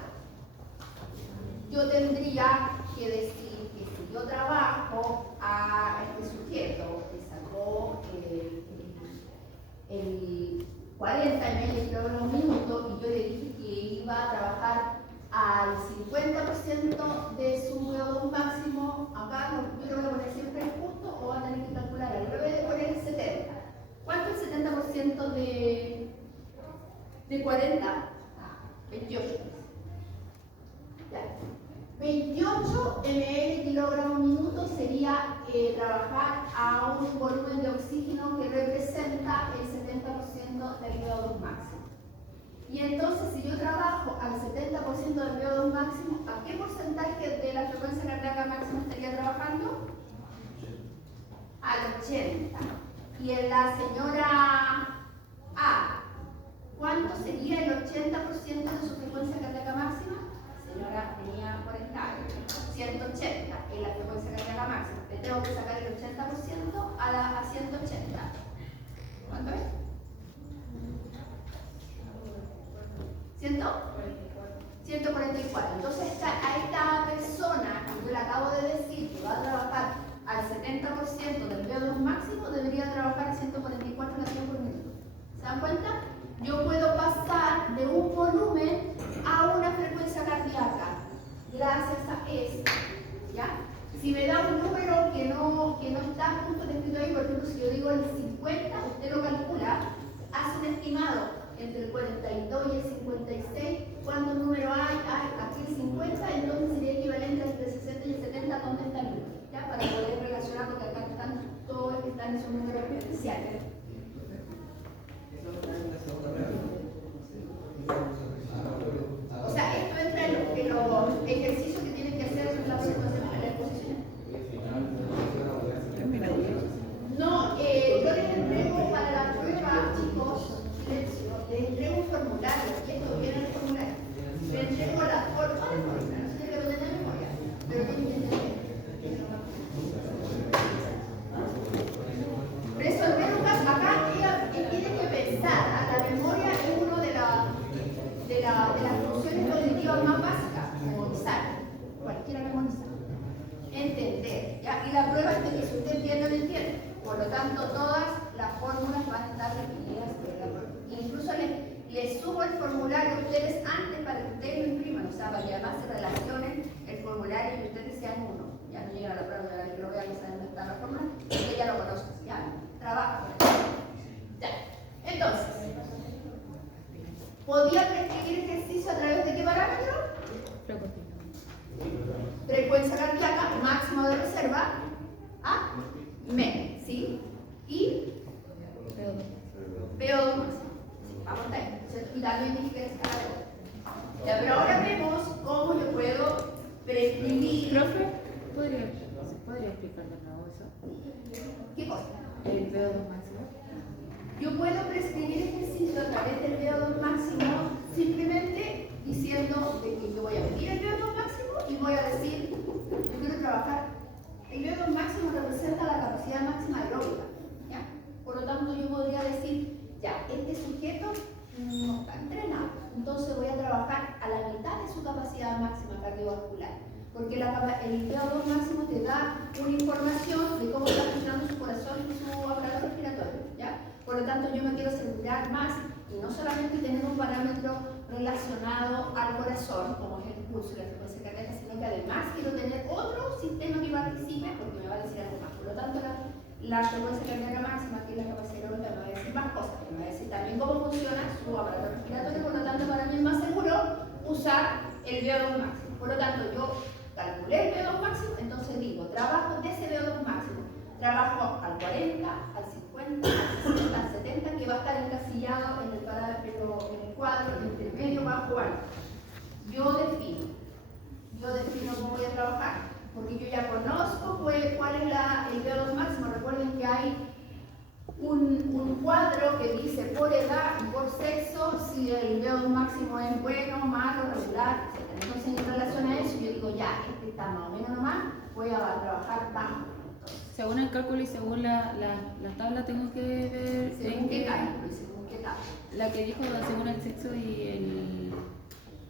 yo tendría que decir que si yo trabajo a este sujeto que sacó el 40 ml por minuto y yo le dije que iba a trabajar al 50% de su VO2 máximo, acá yo lo voy a poner siempre en justo o voy a tener que calcular al revés de poner el 70. ¿Cuánto es el 70% de 40? 28. Ya. 28 ml kilogramo minuto sería trabajar a un volumen de oxígeno que representa el 70% del VO2 máximo. Y entonces, si yo trabajo al 70% del VO2 máximo, ¿a qué porcentaje de la frecuencia cardíaca máxima estaría trabajando? Al 80. Y en la señora A, ¿cuánto sería el 80% de su frecuencia cardíaca máxima? La señora tenía 40 años, 180 es la frecuencia cardíaca máxima. Le tengo que sacar el 80% a 180. ¿Cuánto es? 144. Entonces, a esta persona que yo le acabo de decir que va a trabajar al 70% del VO2 máximo, debería trabajar 144 latidos por minuto. ¿Se dan cuenta? Yo puedo pasar de un volumen a una frecuencia cardíaca gracias a esto. ¿Ya? Si me da un número que no está justo descrito ahí, por ejemplo, si yo digo el 50, usted lo calcula, hace un estimado entre el 42 y el 56, ¿cuántos números hay? Aquí el 50, entonces sería equivalente entre el 60 y el 70, ¿dónde está el número? ¿Ya? Para poder relacionar, porque acá están todos están esos números especiales. O sea, esto entra en los ejercicios que tienen que hacer en la situación de la exposición. No, yo les entrego para la prueba, chicos, silencio, les entrego un formulario, y esto viene en el formulario. Les entrego la forma del formulario, no sé que lo tengan en memoria, pero tienen que entender. Resolver un caso, acá tienen que pensar, la memoria es una de las funciones cognitivas más básicas, memorizar, cualquiera memorizar, entender, ¿ya? Y la prueba es que si usted entiende, lo entiende. Por lo tanto, todas las fórmulas van a estar definidas en la prueba. Incluso les subo el formulario a ustedes antes para que ustedes lo impriman, o sea, para que además se relacionen el formulario y ustedes sean uno. Ya no llegan a la prueba, ya que lo vean, que saben dónde está la fórmula, porque ya lo conocen, ya trabaja. Ya. Entonces, ¿podía prescribir ejercicio a través de qué parámetro? Frecuencia cardíaca, máximo de reserva, menos, ¿sí? Y VO2 máximo. Vamos a ver, y también dije que es cada uno. Ya, pero ahora vemos cómo yo puedo prescribir. Profe, ¿podría explicar de nuevo eso? ¿Qué cosa? El VO2 máximo. Yo puedo prescribir ejercicio a través del VO2 máximo simplemente diciendo de que yo voy a medir el VO2 máximo y voy a decir, yo quiero trabajar. El VO2 máximo representa la capacidad máxima aeróbica, ¿ya? Por lo tanto, yo podría decir, ya, este sujeto no está entrenado, entonces voy a trabajar a la mitad de su capacidad máxima cardiovascular, porque el VO2 máximo te da una información de cómo está funcionando su corazón y su aparato respiratorio, ¿ya? Por lo tanto, yo me quiero asegurar más y no solamente tener un parámetro relacionado al corazón, como es el pulso y la frecuencia cardíaca, sino que además quiero tener otro sistema que participe porque me va a decir algo más. Por lo tanto, la frecuencia cardíaca máxima, que es la capacidad aeróbica, me va a decir más cosas, me va a decir también cómo funciona su aparato respiratorio. Por lo tanto, para mí es más seguro usar el VO2 máximo. Por lo tanto, yo calculé el VO2 máximo, entonces digo, trabajo de ese VO2 máximo, trabajo al 40, al 50, al 60, al 70, que va a estar encasillado en el parámetro, en el cuadro, entre medio, bajo, alto. Yo defino cómo voy a trabajar, porque yo ya conozco cuál es el VO2 máximo. Recuerden que hay un cuadro que dice por edad y por sexo si el VO2 máximo es bueno, malo, regular, etc. Entonces, en relación a eso, yo digo, ya, este está más o menos nomás, voy a trabajar bajo. Según el cálculo y según la tabla tengo que ver Según qué cálculo y según qué tabla. la que dijo según el sexo y el...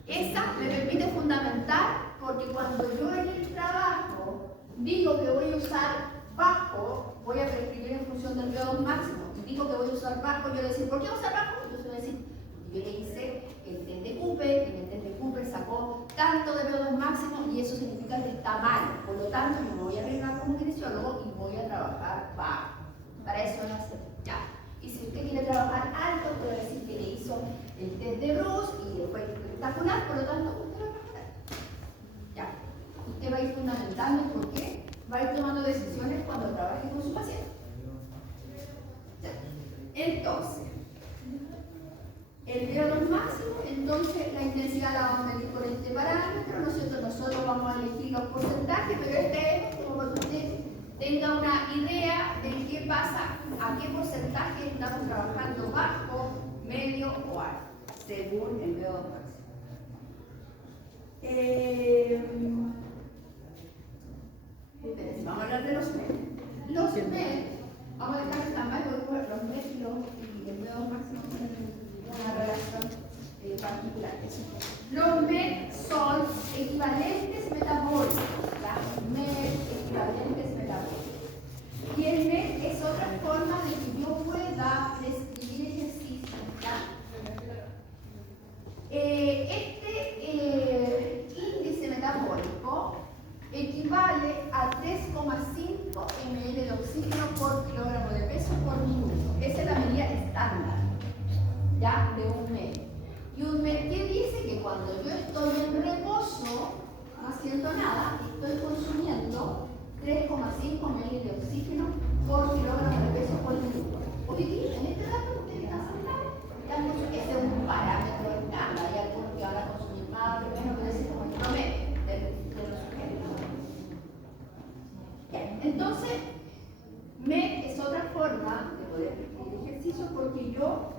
Esa me permite fundamentar, porque cuando yo en el trabajo digo que voy a usar bajo, voy a prescribir en función del VO2 máximo. Y digo que voy a usar bajo, yo voy a decir, ¿por qué usar bajo? Yo voy a decir, yo le hice el test de Cooper, y el test de Cooper sacó tanto de VO2 máximo y eso significa que está mal. Por lo tanto, yo me voy a arriesgar como kinesiólogo y voy a trabajar bajo. Para eso no hace ya. Y si usted quiere trabajar alto, puede decir que le hizo el test de Bruce y fue espectacular, por lo tanto, usted va a trabajar alto. Ya. Usted va a ir fundamentando por qué, va a ir tomando decisiones cuando trabaje con su paciente. Ya. Entonces, el VO2 máximo, entonces la intensidad la vamos a medir por este parámetro, ¿no es cierto? Nosotros vamos a elegir los porcentajes, pero este es como para que usted tenga una idea de qué pasa, a qué porcentaje estamos trabajando bajo, medio o alto, según el VO2 máximo. Vamos a hablar de los MED. Los MED, vamos a dejar esta más porque los MED y el VO2 máximo tienen una relación particular. Los MED son equivalentes metabólicos. MED equivalentes metabólicos. Y el MED es otra forma de que yo pueda describir ejercicio. Este índice metabólico equivale a 3,5 ml de oxígeno por kilogramo de peso por minuto. Esa es la medida estándar, ¿ya? De un MED. Y un MED que dice que cuando yo estoy en reposo, no haciendo nada, estoy consumiendo 3,5 ml de oxígeno por kilogramo de peso por minuto. Hoy día, en este dato, ustedes están sentados, ya mucho que ese es un parámetro estándar. Hay algunos que van a consumir más o menos, pero ese es como el promedio de los sujetos. Entonces, MED es otra forma de poder prescribir ejercicio porque yo,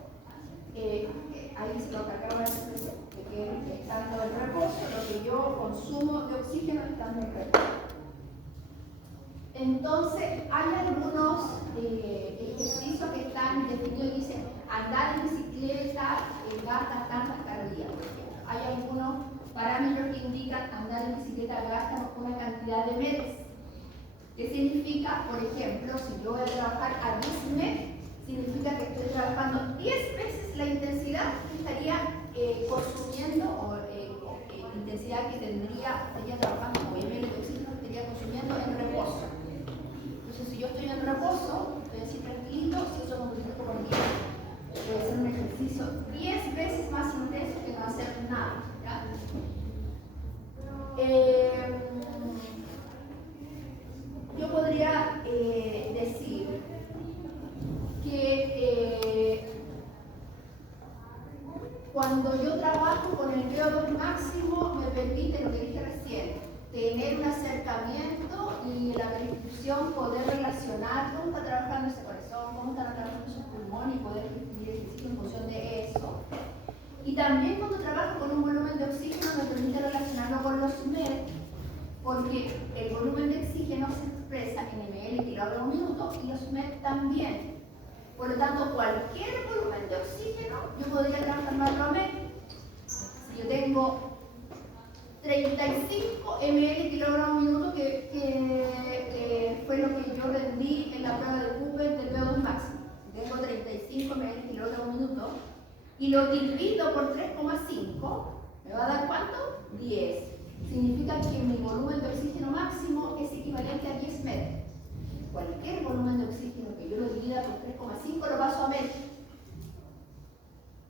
ahí es lo que acabo de expresar, que estando en reposo, lo que yo consumo de oxígeno estando en reposo. Entonces, hay algunos ejercicios que están definidos y dicen andar en bicicleta gasta tantas calorías. Hay algunos parámetros que indican andar en bicicleta gasta una cantidad de MEDs. ¿Qué significa? Por ejemplo, si yo voy a trabajar a 10 MED, significa que estoy trabajando 10 veces la intensidad que estaría consumiendo o intensidad que estaría trabajando como ml de oxígeno que estaría consumiendo en reposo. Entonces, si yo estoy en reposo, estoy así tranquilo, si eso lo multiplico por 10, voy a hacer un ejercicio 10 veces más intenso que no hacer nada. ¿Ya? Yo podría decir que cuando yo trabajo con el VO2 máximo me permite lo que dije recién, tener un acercamiento y la prescripción poder relacionar cómo está trabajando ese corazón, cómo están trabajando esos pulmones y poder prescribir ejercicio en función de eso. Y también cuando trabajo con un volumen de oxígeno me permite relacionarlo con los MED, porque el volumen de oxígeno se expresa en ml kilogramo minuto y los MED también. Por lo tanto, cualquier volumen de oxígeno yo podría transformarlo a MED. Si yo tengo 35 ml kilogramo minuto, que fue lo que yo rendí en la prueba de Cooper del VO2 máximo. Si tengo 35 ml kilogramo minuto y lo divido por 3,5, ¿me va a dar cuánto? 10. Significa que mi volumen de oxígeno máximo es equivalente a 10 MED. Cualquier volumen de oxígeno que yo lo divida por 3,5 lo paso a MED.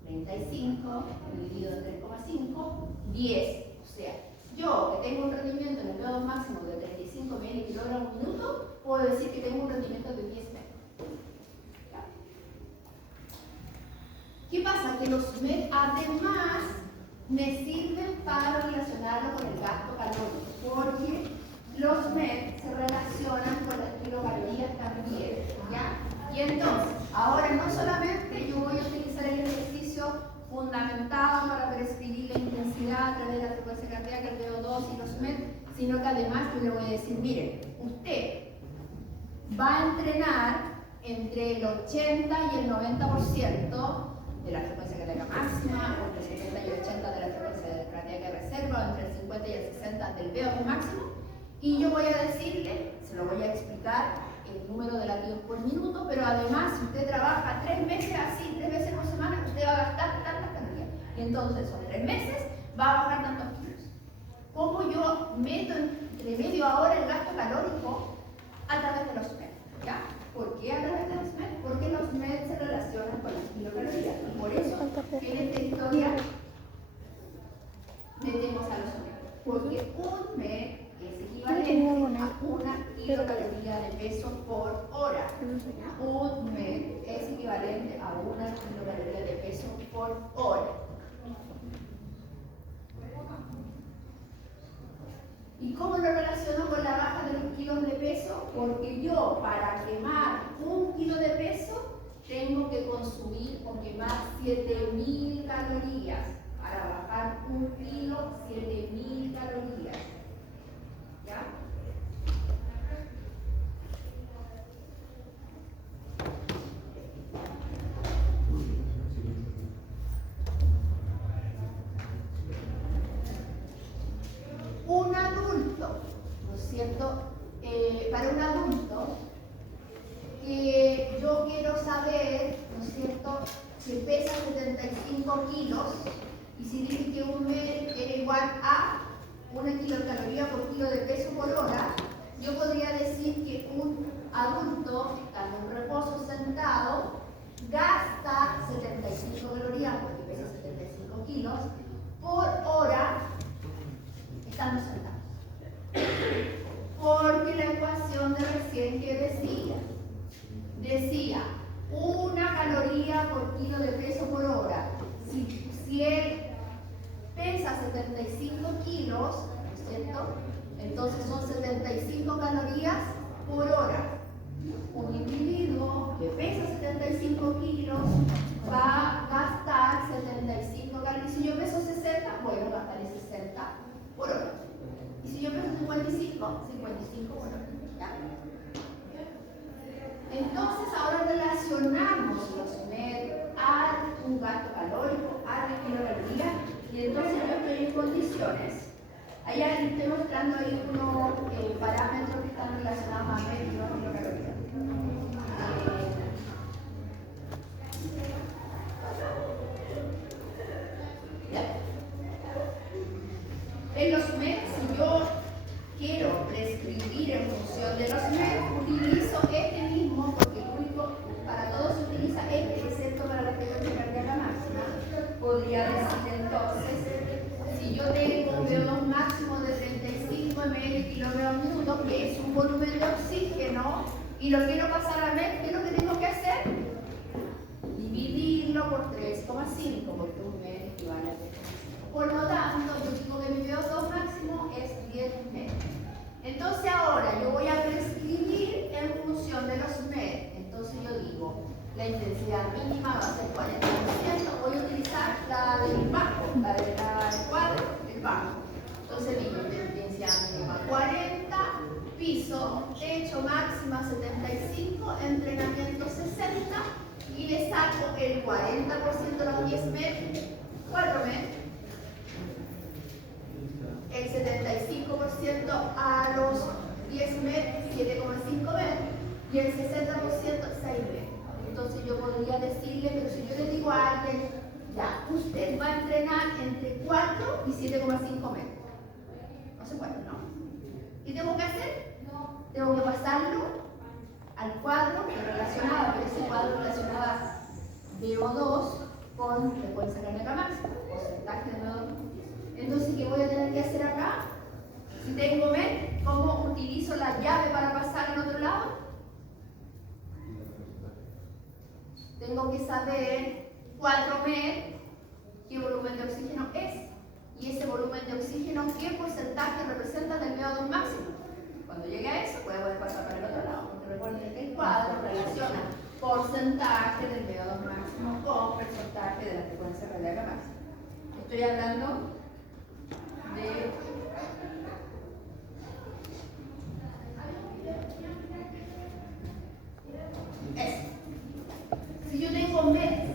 35 dividido en 3,5, 10. O sea, yo, que tengo un rendimiento en el VO2 máximo de 35 mg/kg por minuto, puedo decir que tengo un rendimiento de 10 metros. ¿Ya? ¿Qué pasa? Que los MED además me sirven para relacionarlo con el gasto calórico, porque los MED se relacionan con las kilocalorías también, ¿ya? Y entonces, ahora no solamente yo voy a utilizar el ejercicio fundamentado para prescribir la intensidad a través de la frecuencia cardíaca, el VO2 y los MED, sino que además yo le voy a decir, mire, usted va a entrenar entre el 80 y el 90% de la frecuencia cardíaca máxima, o entre el 70 y el 80 de la frecuencia cardíaca de reserva, o entre el 50 y el 60 del VO2 máximo, y yo voy a decirle, se lo voy a explicar, el número de latidos por minuto, pero además si usted trabaja 3 meses así, 3 veces por semana, usted va a gastar tantas calorías. Y entonces esos 3 meses va a bajar tantos kilos. ¿Cómo yo meto entre medio ahora el gasto calórico? A través de los MED, ¿ya? ¿Por qué a través de los MED? Porque los MED se relacionan con las kilocalorías. Y por eso en esta historia metemos a los MED. Porque un MED es equivalente a una kilocaloría de peso por hora. Un MED es equivalente a una kilocaloría de peso por hora. ¿Y cómo lo relaciono con la baja de los kilos de peso? Porque yo, para quemar 1 kilo de peso, tengo que consumir o quemar 7.000 calorías. Para bajar 1 kilo, 7.000 calorías. ¿Ya? Un adulto, ¿no es cierto? Para un adulto, que yo quiero saber, ¿no es cierto?, que pesa 75 kilos, y si dije que un MED era igual a 1 kilocaloría por kilo de peso por hora, yo podría decir que un adulto, estando en reposo sentado, gasta 75 calorías, porque pesa 75 kilos, por hora, estando sentados. Porque la ecuación de recién que decía 1 caloría por kilo de peso por hora. Si él pesa 75 kilos, ¿no es cierto? Entonces son 75 calorías por hora. Un individuo que pesa 75 kilos va a gastar 75 calorías. Si yo peso 60, bueno, gastaré 60 por hora. Y si yo peso 55, 55 por hora. ¿Ya? Entonces ahora relacionamos los MED a un gasto calórico, a la kilocaloría, y entonces yo estoy en condiciones. Allá estoy mostrando ahí unos parámetros que están relacionados a MED y a kilocaloría. En los MED, si yo quiero prescribir en función de los MED, utilizo este mismo, porque el único, para todos se utiliza este, excepto para la frecuencia cardíaca máxima. Podría decir entonces, si yo tengo un VO2 máximo de 35 ml/kg/minuto, que es un volumen de oxígeno, y lo quiero pasar a MED, ¿qué es lo que tengo que hacer? Dividirlo por 3,5, porque un MED equivale a 3,5. Por lo tanto, yo digo que mi VO2 máximo es 10 MED. Entonces ahora yo voy a prescribir en función de los MED. Entonces yo digo, la intensidad mínima va a ser 40%. Voy a utilizar la del bajo, la del cuadro, el bajo. Entonces digo, intensidad mínima 40, piso, techo máxima 75, entrenamiento 60, y le saco el 40% de los 10 MED, 4 MED. El 75% a los 10 MED, 7,5 MED, y el 60%, 6 MED. Entonces yo podría decirle, pero si yo le digo a alguien, ya, usted va a entrenar entre 4 y 7,5 MED. No se puede, ¿no? ¿Qué tengo que hacer? Tengo que pasarlo al cuadro que relacionaba, pero ese cuadro relacionaba VO2 con frecuencia cardíaca máxima, porcentaje de VO2. Entonces, ¿qué voy a tener que que hacer acá? Si tengo MED, ¿cómo utilizo la llave para pasar al otro lado? Tengo que saber 4 MED qué volumen de oxígeno es. Y ese volumen de oxígeno, ¿qué porcentaje representa del VO2 máximo? Cuando llegue a eso, voy a poder pasar para el otro lado. Porque recuerden que el cuadro relaciona porcentaje del VO2 máximo con porcentaje de la frecuencia cardíaca máxima. Estoy hablando de eso. Si yo tengo MED,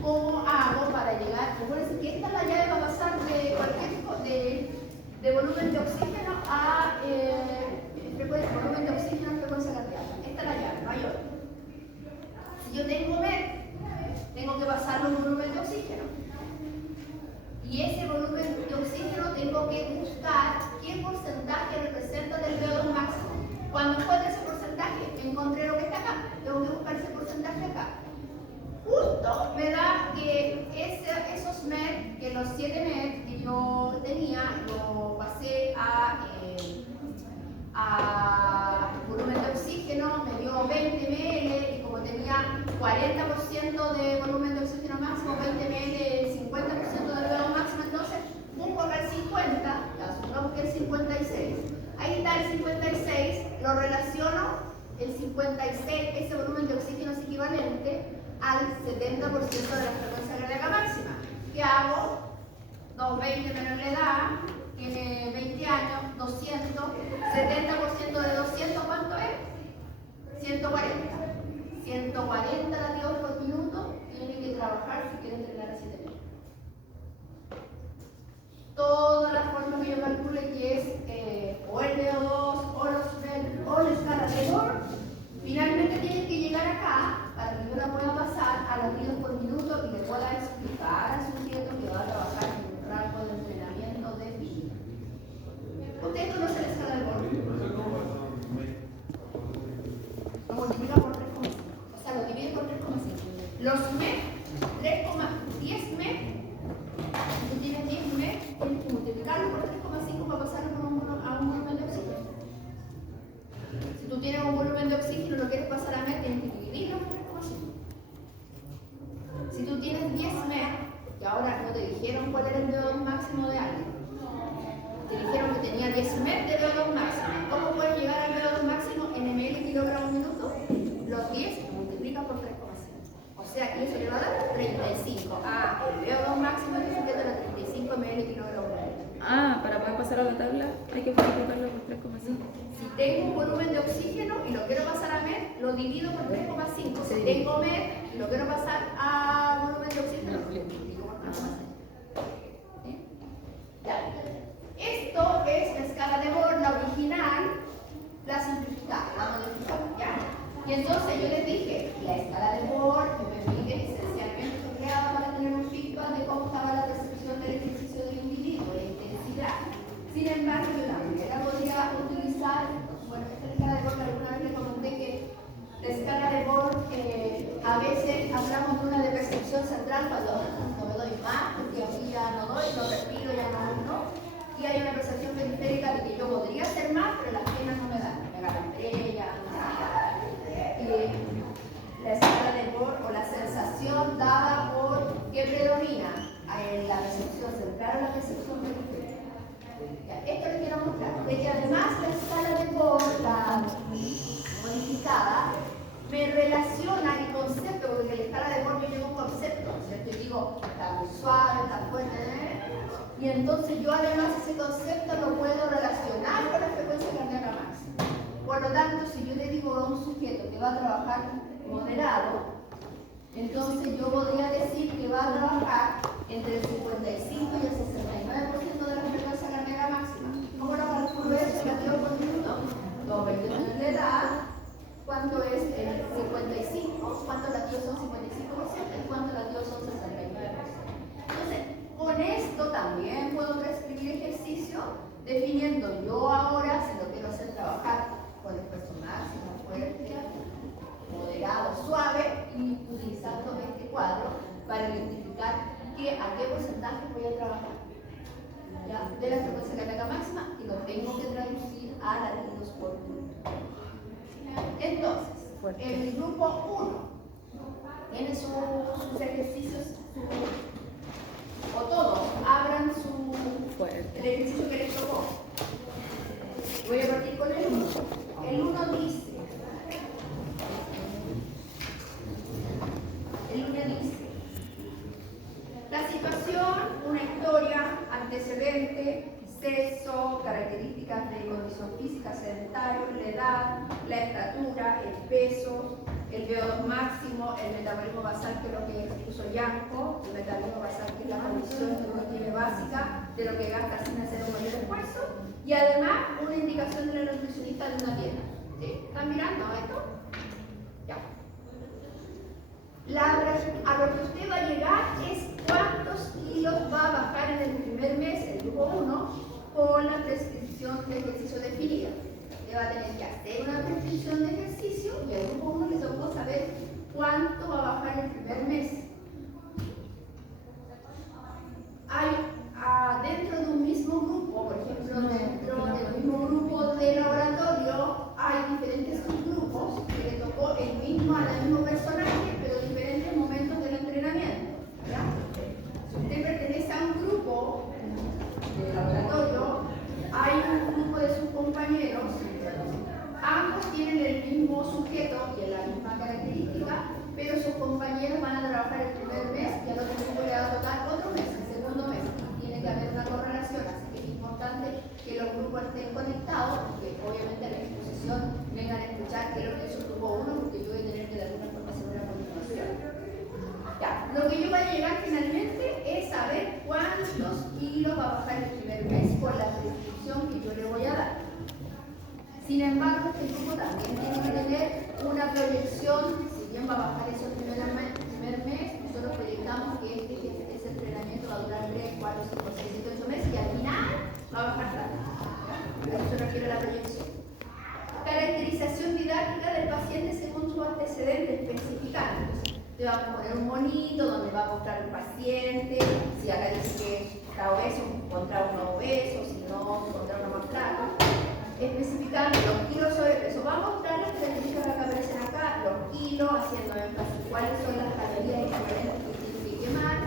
¿cómo hago para llegar? Recuerden que esta es la llave para pasar de cualquier tipo de volumen de oxígeno a volumen de oxígeno a frecuencia cardíaca. Esta es la llave, no hay otra. Si yo tengo MED, tengo que pasarlo un volumen de oxígeno. Y ese volumen de oxígeno tengo que buscar qué porcentaje representa del VO2 máximo. Cuando encuentre ese porcentaje, encontré lo que está acá. Tengo que buscar ese porcentaje acá. Justo me da que esos MED, que los 7 MED que yo tenía, lo pasé a volumen de oxígeno, me dio 20 ml y como tenía 40% de volumen de oxígeno máximo, 20 ml, 50% del VO2 máximo, entonces busco acá el 50, ya supongamos que el 56. Ahí está el 56, lo relaciono, el 56, ese volumen de oxígeno es equivalente al 70% de la frecuencia cardíaca máxima. ¿Qué hago? 220 menos la edad, tiene 20 años, 200, 70% de 200, ¿cuánto es? 140. 140 latidos por minuto tiene que trabajar si quiere entrenar a 7 minutos. Toda la forma que yo calcule que es o el VO2 o los MED o la escala de Bohr, finalmente tienen que llegar acá para que yo la pueda pasar a latidos por minuto y le pueda explicar a su sujeto que va a trabajar en un rango de entrenamiento de vida. ¿Ustedes conocen la escala de Bohr? Lo multiplica por 3,5. O sea, lo divide por 3,5. Los MED, 10 MED, si tú tienes 10 MED, tienes que multiplicarlo por 3,5 para pasarlo a un volumen de oxígeno. Si tú tienes un volumen de oxígeno y lo quieres pasar a MED, tienes que dividirlo por 3,5. Si tú tienes 10 MED, y ahora no te dijeron cuál era el VO2 máximo de alguien, te dijeron que tenía 10 MED de VO2 máximo. ¿Cómo puedes llegar al VO2 máximo en ml kilogramos minuto? Los 10 lo multiplican por 3,5. O sea que eso le va a dar 35. El VO2 máximo es sujeto a 35 ml kilogramos minuto. Para poder pasar a la tabla hay que multiplicarlo por 3,5. Si tengo un volumen de oxígeno y lo quiero pasar a MED, lo divido por 3,5. Si tengo MED y lo quiero pasar a volumen de oxígeno, lo multiplico por 3,5. Ya. Esto es la escala de Bohr, la original, la simplificada, la modificada, ¿ya? Y entonces yo les dije, la escala de Bohr me permite esencialmente fue creada para tener un feedback de cómo estaba la percepción del ejercicio del individuo, la intensidad. Sin embargo, yo también la podría utilizar, bueno, esta escala de Bohr alguna vez les comenté que la escala de Bohr a veces hablamos de una de percepción central cuando no me doy más, porque aquí ya no doy, no respiro, ya no. Y hay una percepción periférica de que yo podría hacer más, pero las piernas no me dan, me agarran estrellas, la escala de Bohr o la sensación dada por qué predomina en la percepción central o la percepción periférica. Esto les quiero mostrar, de que además la escala de Bohr, la modificada, me relaciona el concepto, porque en la escala de Bohr yo llevo un concepto, ¿cierto? Y digo, está muy suave, está fuerte, y entonces yo además ese concepto lo puedo relacionar con la frecuencia cardíaca máxima. Por lo tanto, si yo le digo a un sujeto que va a trabajar moderado, entonces yo podría decir que va a trabajar entre el 55 y el 69% de la frecuencia cardíaca máxima. ¿Cómo lo calculo eso? ¿Latido por minuto? 2,20 de edad. ¿Cuánto es el 55? ¿Cuántos latidos son 55%? ¿Y cuántos latidos son 69%? Entonces, con esto también puedo prescribir ejercicio definiendo yo ahora si lo quiero hacer trabajar con esfuerzo máximo, fuerte, moderado, suave y utilizando este cuadro para identificar a qué porcentaje voy a trabajar. ¿Ya? de la frecuencia cardíaca máxima y lo tengo que traducir a latidos por minuto. Entonces, el grupo 1 tiene sus ejercicios, o todos, abran el ejercicio que les tocó. Voy a partir con el 1. El 1 dice, la situación, una historia, antecedente, sexo, características de condición física, sedentario, la edad, la estatura, el peso, el VO2 máximo, el metabolismo basal, que es lo que expuso Yanko, el metabolismo basal, que es la condición que uno tiene básica de lo que gasta sin hacer un mayor esfuerzo, y además una indicación de la nutricionista de una dieta. ¿Sí? ¿Están mirando esto? Ya. A lo que usted va a llegar es cuántos kilos va a bajar en el primer mes, el grupo 1, con la prescripción de ejercicio definida. Usted va a tener que hacer una prescripción de ejercicio y al grupo 1 le tocó saber cuánto va a bajar el primer mes. Hay dentro de un mismo grupo, por ejemplo, dentro del mismo grupo de laboratorio, hay diferentes subgrupos que le tocó al mismo personaje, pero diferentes momentos del entrenamiento. ¿Ya? Si usted pertenece a un grupo de laboratorio, hay un grupo de sus compañeros, ambos tienen el mismo sujeto y la misma característica, pero sus compañeros van a trabajar el primer mes y al otro grupo le va a tocar otro mes, el segundo mes. Tiene que haber una correlación, así que es importante que los grupos estén conectados, porque obviamente a la exposición vengan a escuchar qué es lo que es su grupo 1, porque yo voy a tener que de alguna forma hacer una continuación. Ya, lo que yo voy a llegar finalmente es saber cuántos kilos va a bajar el primer mes por la prescripción que yo le voy a dar. Sin embargo, este grupo también tiene que tener una proyección, si bien va a bajar eso el primer mes, nosotros proyectamos que ese entrenamiento va a durar 3, 4, 5, 6, 7, 8 meses y al final va a bajar tanto. A eso se refiere la proyección. Caracterización didáctica del paciente según su antecedente, especificando. Te va a poner un monito donde va a mostrar el paciente, si acá dice que está obeso, encontrar uno obeso, si no, encontrar uno más flaco. Especificando los kilos sobrepeso. Va a mostrar las características que aparecen acá, los kilos, haciendo énfasis cuáles son las calorías equivalentes que tiene que quemar.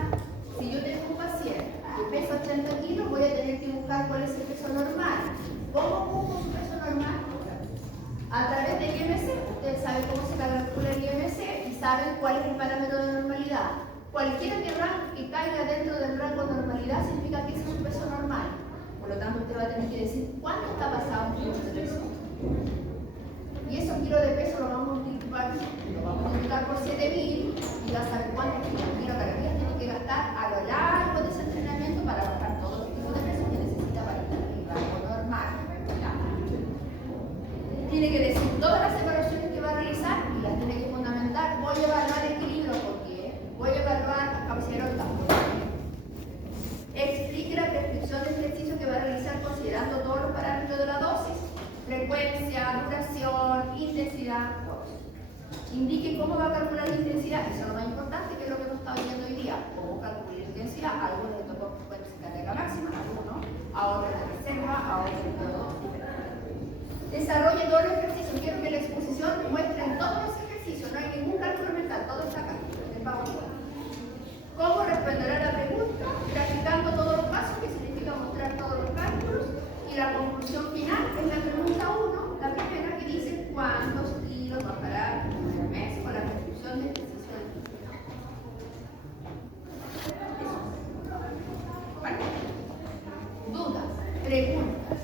Si yo tengo un paciente que pesa 80 kilos, voy a tener que buscar cuál es el peso normal. ¿Cómo busco su peso normal? A través del IMC. Ustedes saben cómo se calcula el IMC y saben cuál es el parámetro de normalidad. Cualquiera que caiga dentro del rango de normalidad significa que ese es su peso normal. Por lo tanto, usted va a tener que decir cuánto está pasado en kilos de peso. Y esos kilos de peso lo vamos a multiplicar por 7.000 y va a saber cuántos kilocalorías tiene que gastar a lo largo de ese entrenamiento para bajar todos los kilos de peso que necesita para estar en el rango normal. ¿Ya? Tiene que decir todas las evaluaciones que va a realizar y las tiene que fundamentar. Voy a evaluar equilibrio porque voy a evaluar capacidad del campo. Explique la prescripción de ejercicio que va a realizar considerando todos los parámetros de la dosis, frecuencia, duración, intensidad, todo. Indique cómo va a calcular la intensidad, eso es lo más importante, que es lo que hemos estado viendo hoy día. Cómo calcular la intensidad, a algunos les tocó frecuencia cardíaca máxima, a algunos, a otros la reserva, a otros todo. Desarrolle todos los ejercicios, quiero que la exposición muestre todos los ejercicios, no hay ningún cálculo mental, todo está acá, en el PowerPoint. ¿Cómo responderá la pregunta? Graficando todos los pasos, que significa mostrar todos los cálculos. Y la conclusión final es la pregunta 1, la primera, que dice cuántos kilos bajará el primer mes con la prescripción de ejercicio del día. Bueno. Dudas, preguntas.